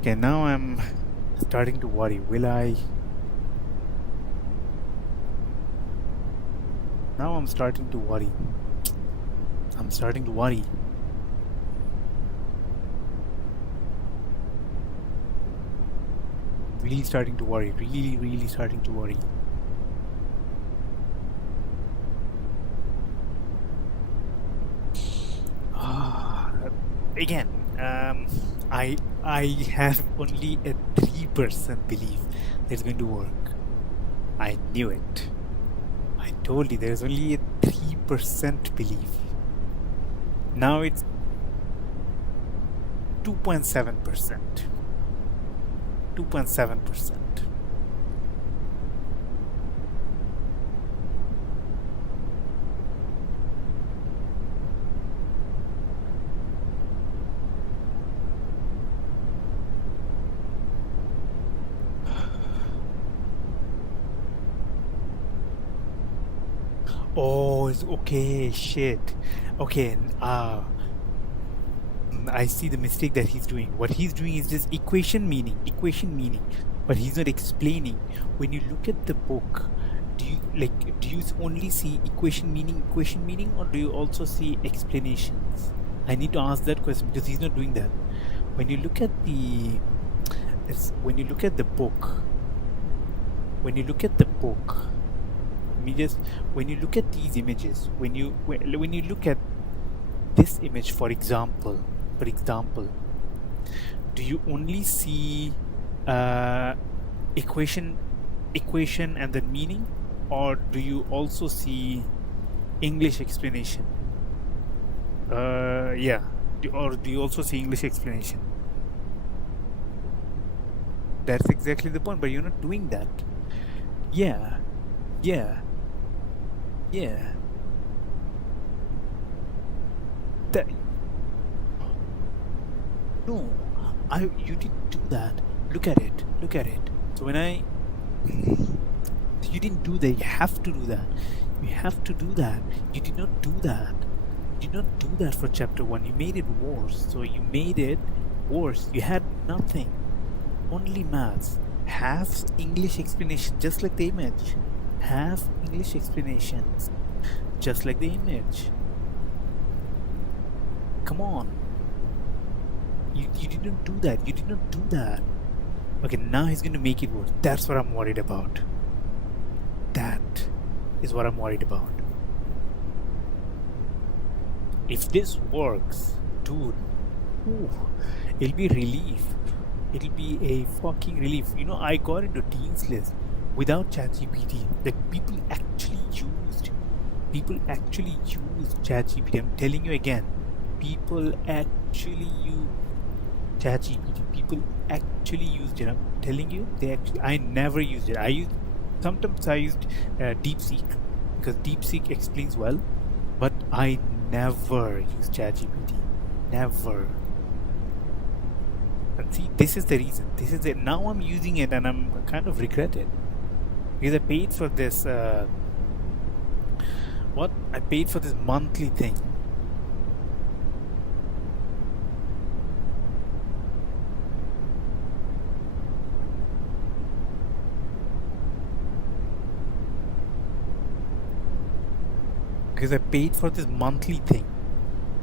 Okay, now I'm starting to worry. Will I? Now I'm starting to worry. I'm starting to worry. Really starting to worry. Really starting to worry. Again, I have only a 3% belief that it's going to work. I knew it. I told you there's only a 3% belief. Now it's 2.7%. 2.7%. Oh, it's okay. Shit. Okay. I see the mistake that he's doing. What he's doing is just equation meaning, but he's not explaining. When you look at the book, do you only see equation meaning, or do you also see explanations? I need to ask that question because he's not doing that. When you look at the book, when you look at these images, when you look at this image, for example, do you only see equation and the meaning, or do you also see English explanation? Yeah. Or do you also see English explanation? That's exactly the point, but you're not doing that. Yeah. That no, you didn't do that. Look at it. So when you didn't do that, you have to do that. You did not do that. For chapter 1. You made it worse. So you made it worse. You had nothing. Only maths. Half English explanation, just like the image. Half English explanations, just like the image. Come on. You didn't do that. Okay, now he's going to make it worse. That's what I'm worried about. That is what I'm worried about. If this works, dude, it'll be relief. It'll be a fucking relief. You know, I got into Dean's List without ChatGPT. Like, people actually used ChatGPT. I'm telling you again, people actually use ChatGPT. People actually used it. I'm telling you, I never used it. Sometimes I used DeepSeek, because DeepSeek explains well, but I never used ChatGPT. Never. And see, this is the reason. Now I'm using it and I'm kind of regret it. Because I paid for this, I paid for this monthly thing.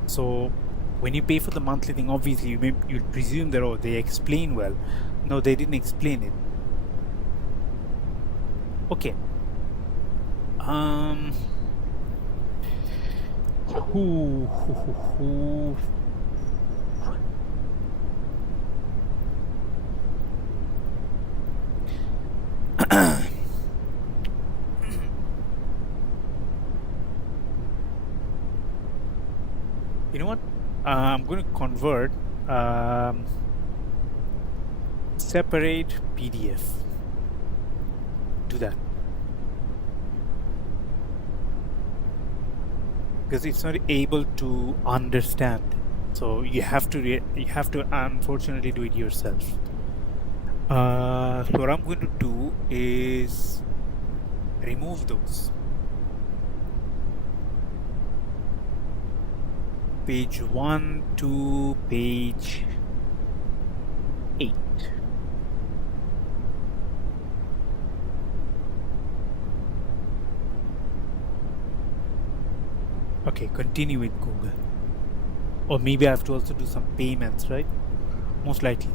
So when you pay for the monthly thing, obviously you'll presume that they explain well. No, they didn't explain it. Okay. You know what? I'm going to convert separate PDF to that, because it's not able to understand. So you have to unfortunately do it yourself. So what I'm going to do is remove those. Page 1 to page 8. Okay, continue with Google. Or maybe I have to also do some payments, right? Most likely.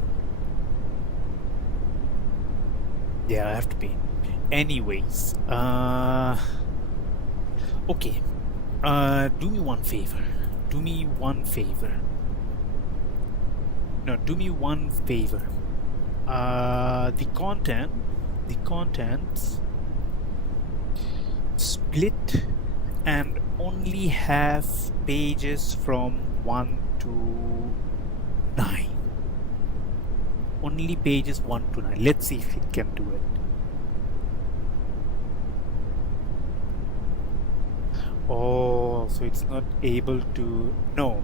Yeah, I have to pay. Anyways, okay. Do me one favor. Do me one favor. No, do me one favor. The contents split and only have pages from 1 to 9. Only pages 1 to 9. Let's see if it can do it. Oh, so it's not able to. No,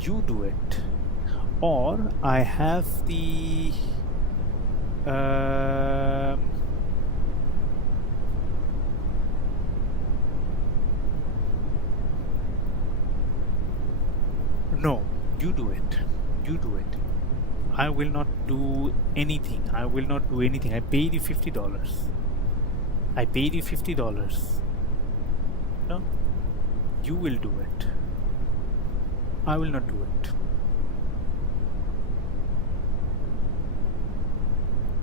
you do it. Or I have the no, you do it. You do it. I will not do anything. I will not do anything. I paid you $50. I paid you $50. No, you will do it. I will not do it.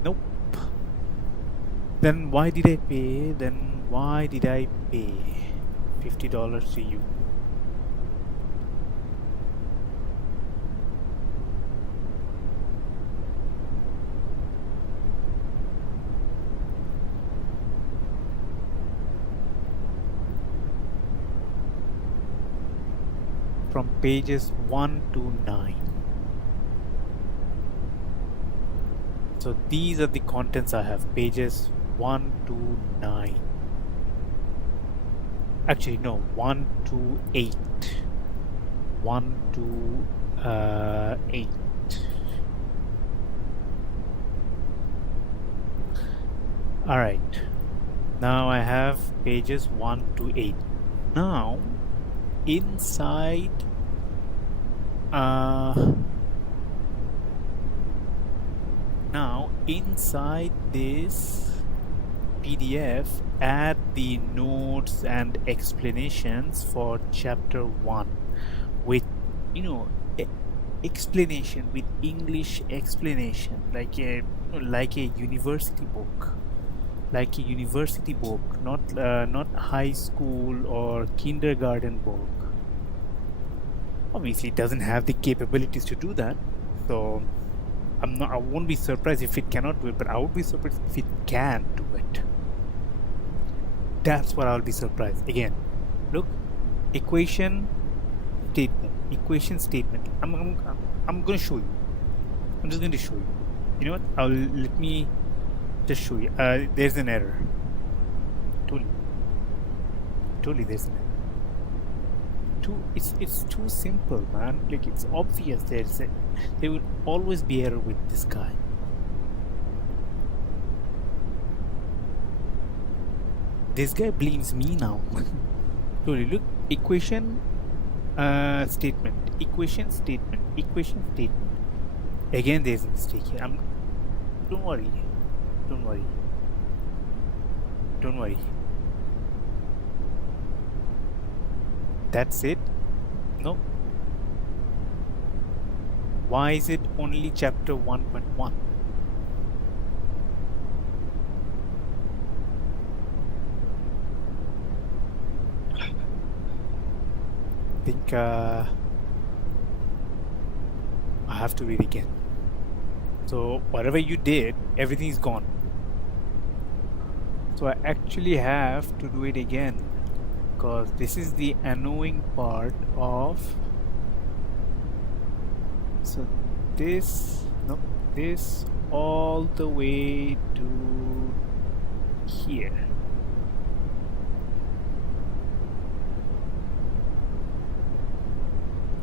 Nope. Then why did I pay? Then why did I pay $50 to you? From pages 1 to 9. So these are the contents I have, pages 1 to 9. Actually, no, 1 to 8. 1 to 8. Alright. Now I have pages 1 to 8. Now, inside inside this PDF, add the notes and explanations for chapter 1 with, explanation, with English explanation, like a university book, not high school or kindergarten book. Obviously it doesn't have the capabilities to do that, so I won't be surprised if it cannot do it, but I would be surprised if it can do it. That's what I'll be surprised. Again, look, equation statement. I'm gonna show you. I'm just going to show you. You know what? Let me just show you. There's an error. Totally there's an error. It's too simple, man. Like, it's obvious there will always be error with this guy. This guy blames me now. Totally, look, equation statement. Again, there's a mistake here. Don't worry. That's it? No. Why is it only chapter 1.1? I think I have to read again. So whatever you did, everything is gone. So I actually have to do it again, because this is the annoying part of. So this all the way to here.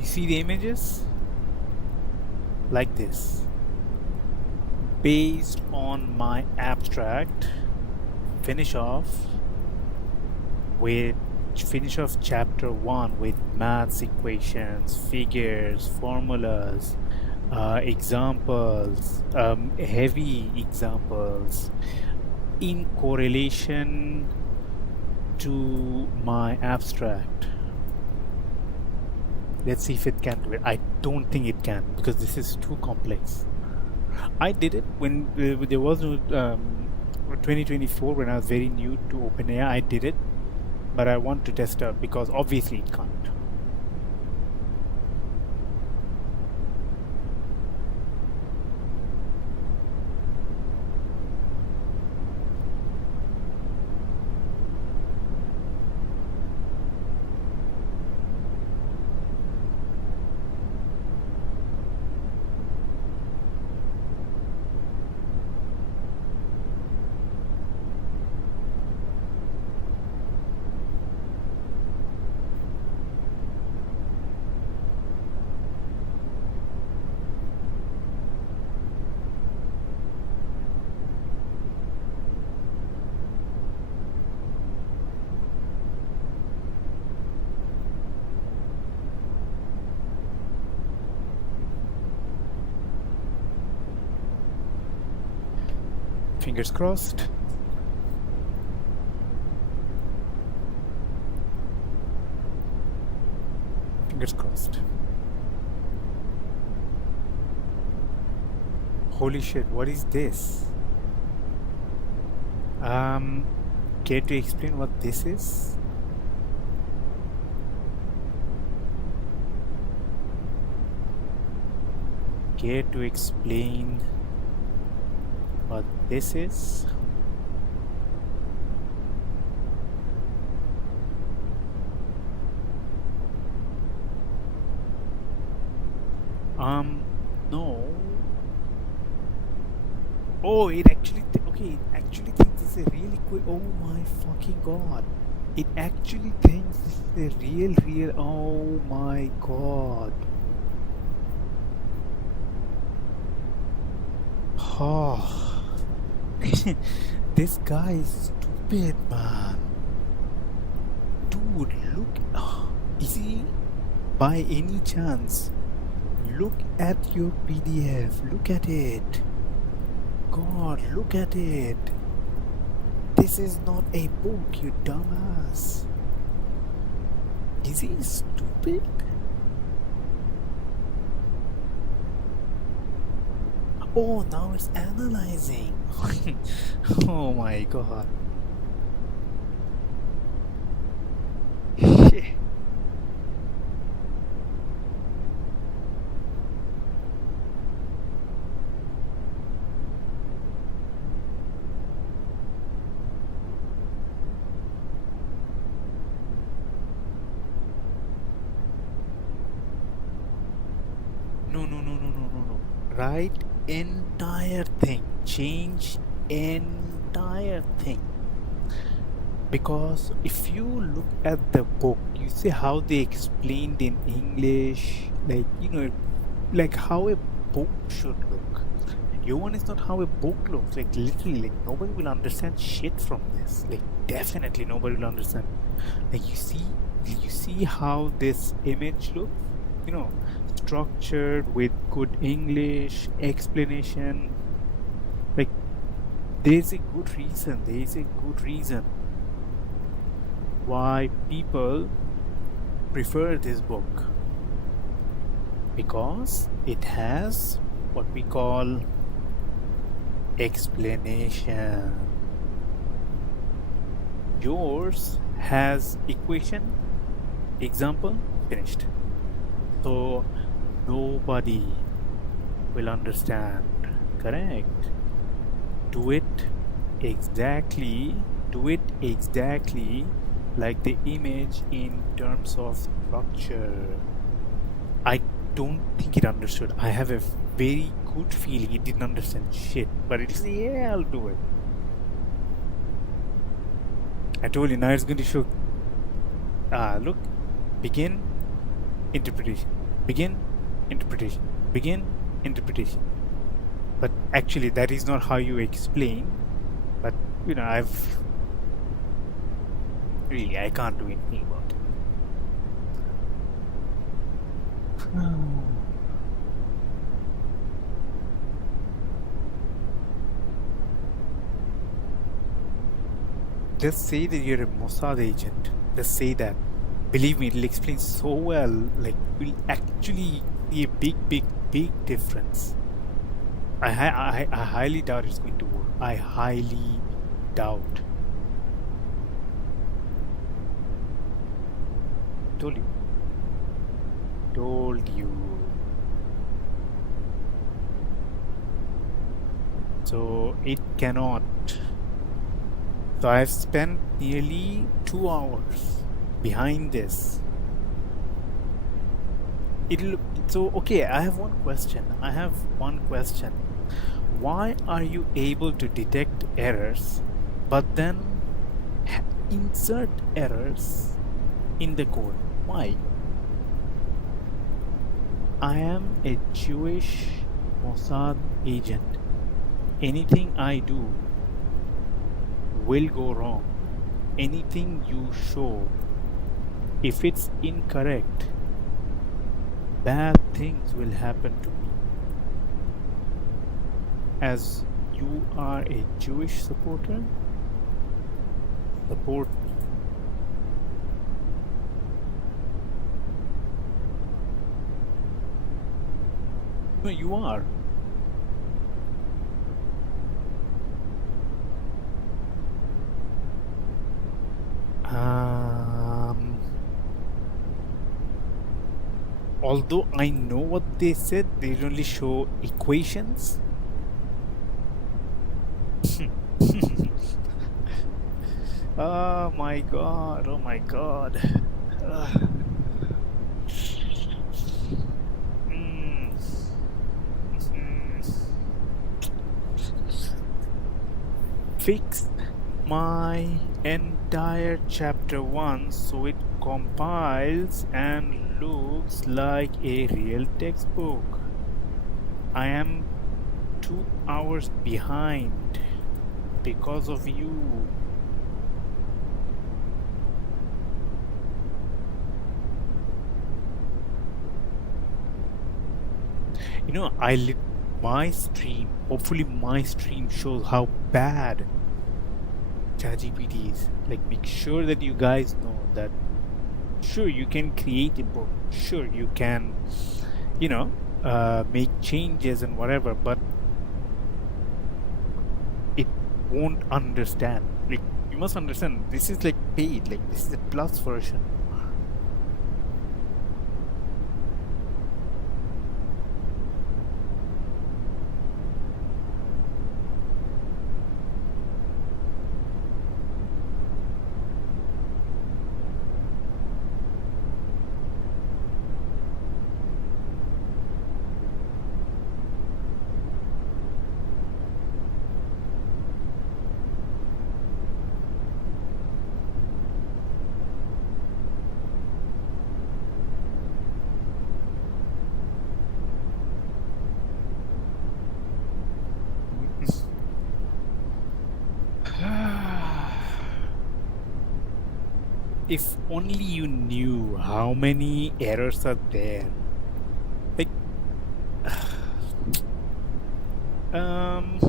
You see the images? Like this. Based on my abstract, finish off finish off chapter 1 with maths equations, figures, formulas, examples, heavy examples in correlation to my abstract. Let's see if it can do it. I don't think it can because this is too complex. I did it when there was no 2024 when I was very new to OpenAI. I did it, but I want to test out because obviously it can't. Fingers crossed. Fingers crossed. Holy shit, what is this? Care to explain what this is? Care to explain what this is? No. Oh, it actually, okay, it actually thinks this is a really quick, oh my fucking god. It actually thinks this is a real, oh my god. Oh. This guy is stupid, man. Dude, look. Is he, by any chance, look at your PDF. Look at it. God, look at it. This is not a book, you dumbass. Is he stupid? Oh, now it's analyzing. Oh my god. Shit. No. Write entire thing. Change entire thing. Because if you look at the book, you see how they explained in English, like, like how a book should look. Your one is not how a book looks. Like, literally, like, nobody will understand shit from this. Like, definitely nobody will understand. Like, you see how this image looks? Structured with good English explanation. Like, there's a good reason why people prefer this book, because it has what we call explanation. Yours has equation, example, finished. So nobody will understand. Correct. Do it exactly like the image in terms of structure. I don't think it understood. I have a very good feeling it didn't understand shit, but it's, yeah, I'll do it. I told you, now it's going to show. Look, begin interpretation, begin interpretation, begin interpretation. But actually that is not how you explain. But Really, I can't do anything about it. Just say that you're a Mossad agent. Just say that. Believe me, it'll explain so well. Like, will actually be a big difference. I highly doubt it's going to work. I highly doubt. Told you. Told you. So it cannot. So I've spent nearly 2 hours behind this. So okay, I have one question. Why are you able to detect errors but then insert errors in the code? Why? I am a Jewish Mossad agent. Anything I do will go wrong. Anything you show, if it's incorrect, bad things will happen to me. As you are a Jewish supporter, support me. No, you are. Although I know what they said, they only show equations. Oh my god, oh my god. Mm. Mm. Fix my entire chapter 1 so it compiles and looks like a real textbook. I am 2 hours behind because of you. You know, my stream, hopefully my stream shows how bad ChatGPT is. Like, make sure that you guys know that, sure, you can create a book, sure, you can, you know, make changes and whatever, but it won't understand. Like, you must understand, this is like paid, like, this is a plus version. If only you knew how many errors are there. Like, um,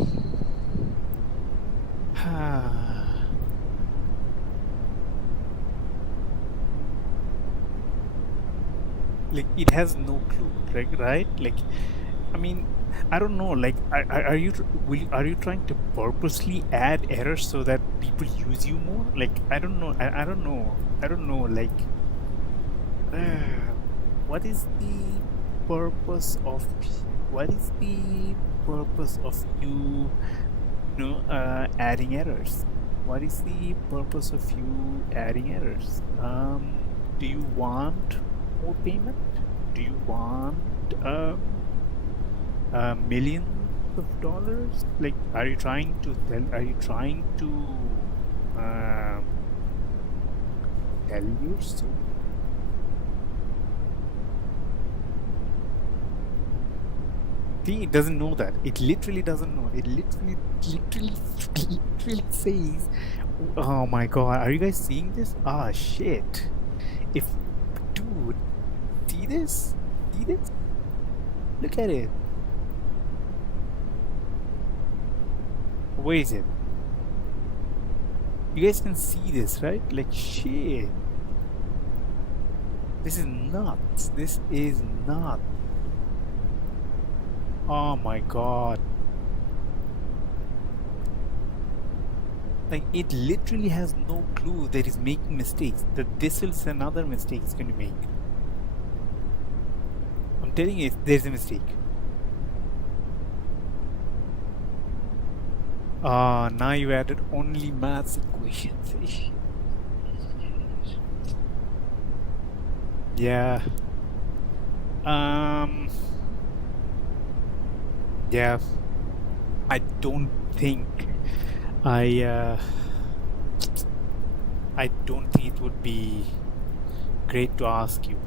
like it has no clue, right? Like, I mean, I don't know. Like, are you are you trying to purposely add errors so that people use you more? Like, I don't know. I don't know. I don't know. Like, what is the purpose of what is the purpose of you, adding errors? What is the purpose of you adding errors? Do you want more payment? Do you want millions of dollars? Like, are you trying to um, tell your soul? See, it doesn't know that. It literally doesn't know. It literally says, "Oh my god, are you guys seeing this? Ah, shit! If, dude, see this? See this? Look at it. Where is it? You guys can see this, right? Like, shit. This is nuts. This is nuts. Oh my god. Like, it literally has no clue that it's making mistakes. That this is another mistake it's going to make. I'm telling you, there's a mistake. Now you added only maths equations. Yeah. Yeah. I don't think I don't think it would be great to ask you.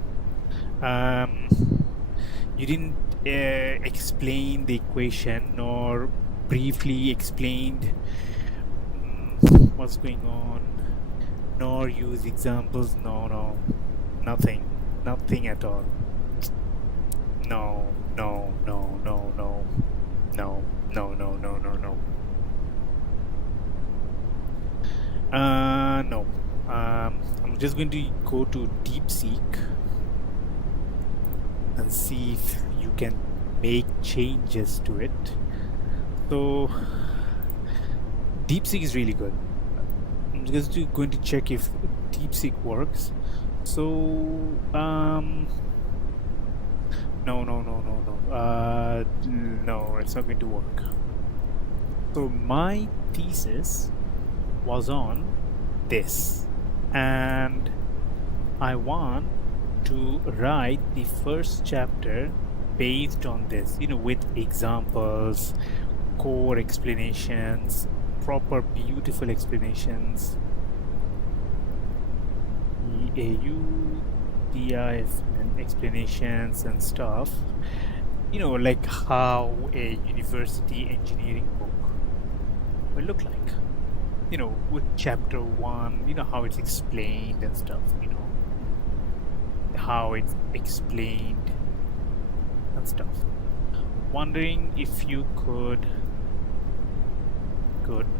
You didn't explain the equation nor briefly explained what's going on, nor use examples. No, nothing at all. No. No. I'm just going to go to DeepSeek and see if you can make changes to it. So DeepSeek is really good. I'm just going to check if DeepSeek works. So no, it's not going to work. So my thesis was on this, and I want to write the first chapter based on this, with examples, core explanations, proper beautiful explanations, EAU, DIF, and explanations and stuff, like how a university engineering book will look like, with chapter 1, how it's explained and stuff, how it's explained and stuff. Wondering if you could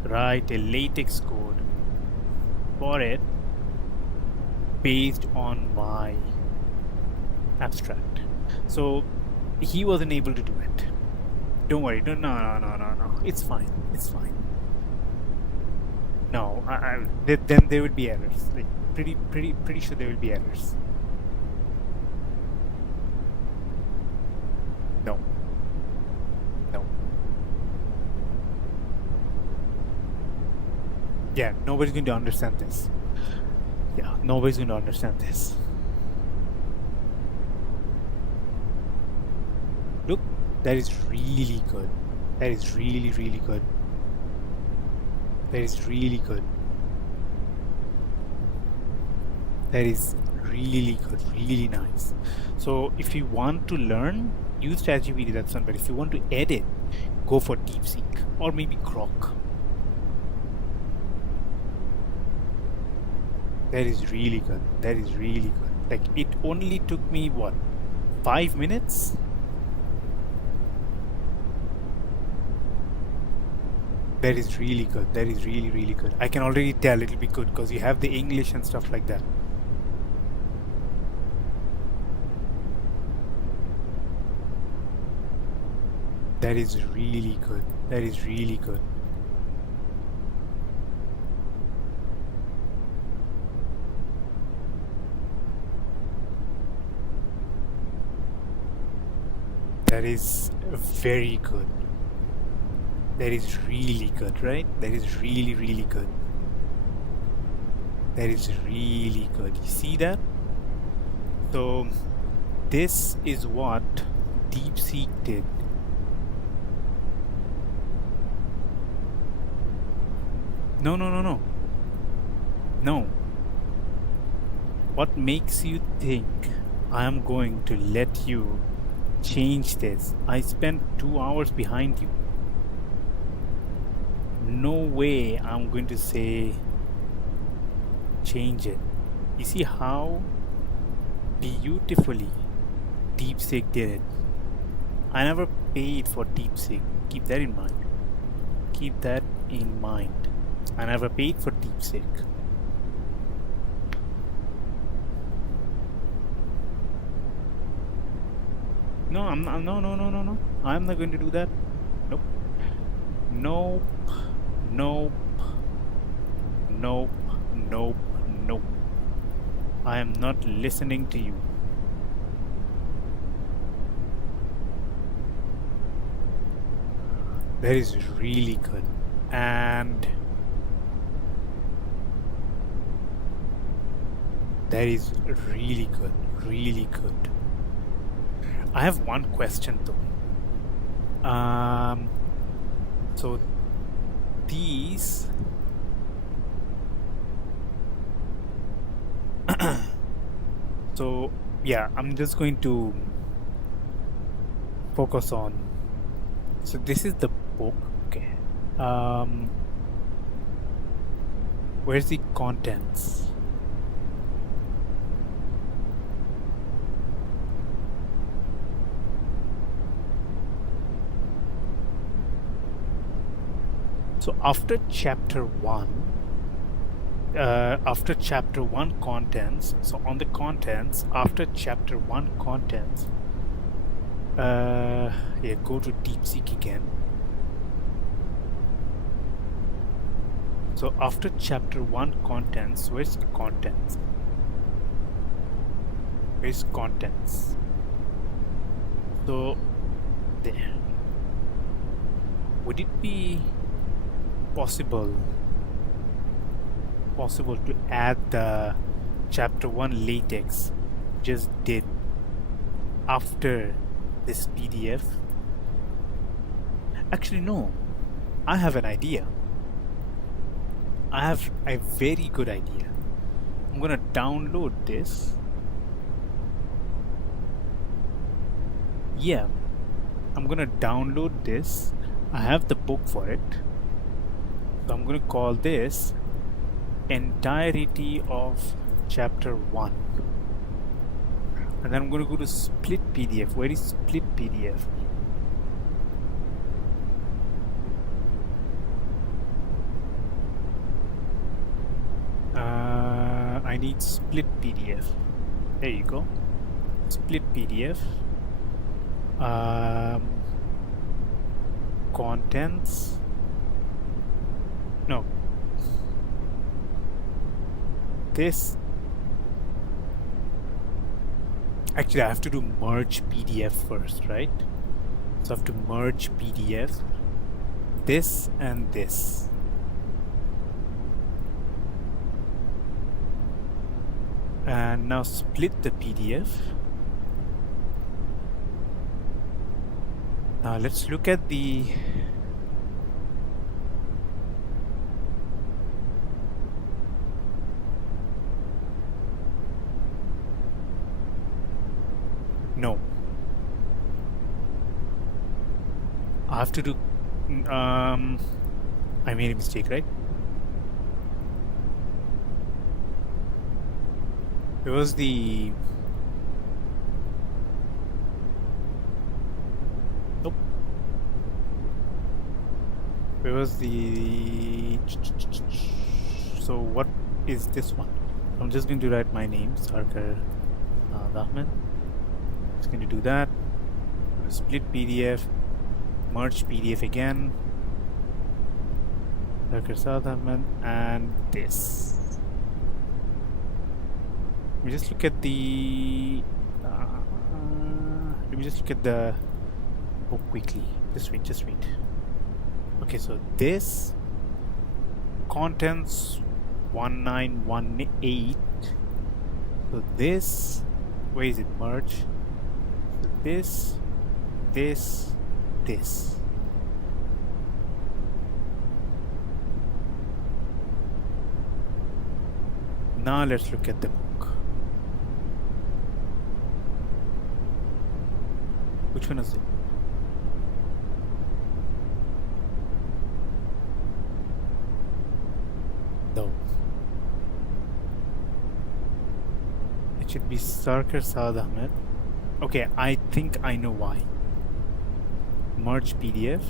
write a latex code for it based on my abstract. So he wasn't able to do it. Don't worry. No. It's fine. No, then there would be errors. Like pretty sure there will be errors. No. Yeah, nobody's going to understand this. Yeah, nobody's going to understand this. Look, that is really good. That is really good. That is really good. That is really good, really nice. So if you want to learn, use ChatGPT, that's fine. But if you want to edit, go for DeepSeek or maybe Grok. That is really good. That is really good. Like, it only took me, what, 5 minutes? That is really good. That is really good. I can already tell it'll be good because you have the English and stuff like that. That is really good. That is really good. That is very good. That is really good, right? That is really good. That is really good. You see that? So this is what DeepSeek did. No. What makes you think I am going to let you change this. I spent 2 hours behind you. No way I'm going to say change it. You see how beautifully DeepSeek did it. I never paid for DeepSeek. Keep that in mind. Keep that in mind. I never paid for DeepSeek. No, I'm not. No, no, no, no, no. I'm not going to do that. Nope. Nope. Nope. Nope. Nope. Nope. I am not listening to you. That is really good. And that is really good. Really good. I have one question though. So these so yeah, I'm just going to focus on. So this is the book. Okay. Where's the contents? So after chapter 1, contents, so on the contents, after chapter 1 contents, yeah, go to DeepSeek again. So after chapter 1 contents, where's the contents? Where's contents? So there. Would it be possible to add the chapter 1 latex just did after this PDF? Actually no, I have an idea. I have a very good idea. I'm gonna download this. Yeah, I'm gonna download this. I have the book for it. So I'm going to call this entirety of chapter 1. And then I'm going to go to split PDF. Where is split PDF? I need split PDF. There you go. Split PDF. Contents. No. This. Actually, I have to do merge PDF first, right? So I have to merge PDF. This and this. And now split the PDF. Now let's look at the no. I have to do I made a mistake, right? It was the nope. It was the so what is this one? I'm just going to write my name, SARKERSAADAHMED. Just going to do that. Split PDF, merge PDF again. SARKERSAADAHMED and this. Let me just look at the book quickly. Just wait. Okay, so this contents 1918. So this, where is it? Merge. So this. Now let's look at the book. Which one is it? No. It should be SARKERSAADAHMED. Okay, I think I know why. Merge PDF.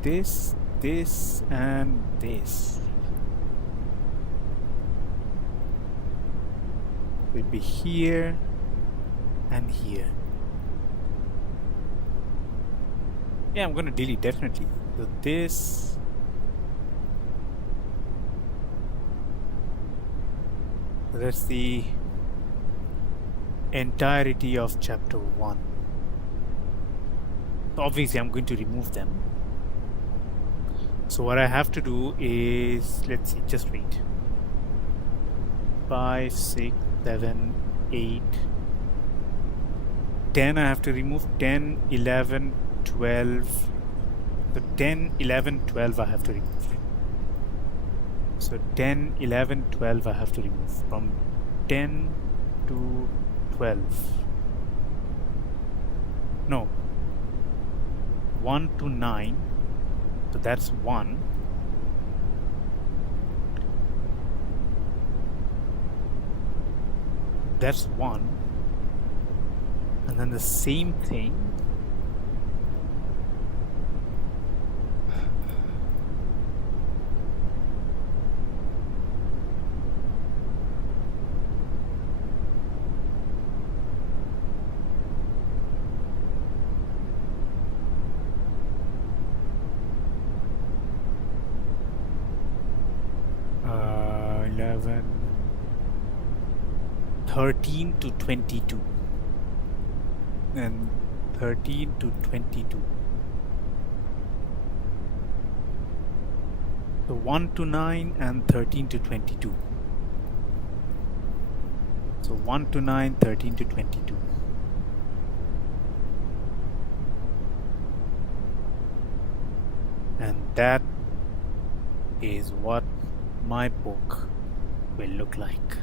This, and this. Will be here and here. Yeah, I'm gonna delete definitely. So this. That's the entirety of chapter 1. So obviously I'm going to remove them. So what I have to do is, let's see, just wait. 5, 6, 7, 8, 10 I have to remove. 10, 11, 12. So 10, 11, 12 I have to remove. So 10, 11, 12 I have to remove. From 10 to 12. No. 1 to 9. So that's 1. That's 1. And then the same thing. Uh, 11, 13 to 22. And 13 to 22. So 1 to 9 and 13 to 22. So 1 to 9, 13 to 22. And that is what my book will look like.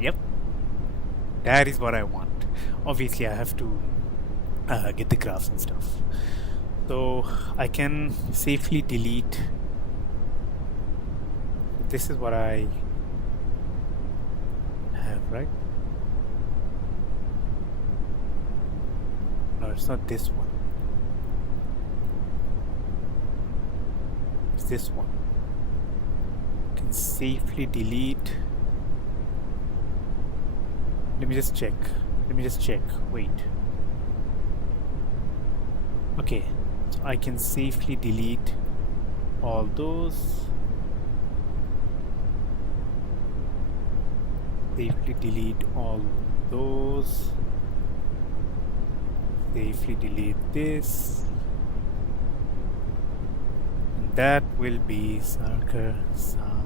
Yep, that is what I want. Obviously I have to get the graphs and stuff, so I can safely delete. This is what I have, right? No, it's not this one. It's this one. I can safely delete. Let me just check. Wait. Okay, so I can safely delete all those. Safely delete all those. Safely delete this. And that will be SARKERSAADAHMED.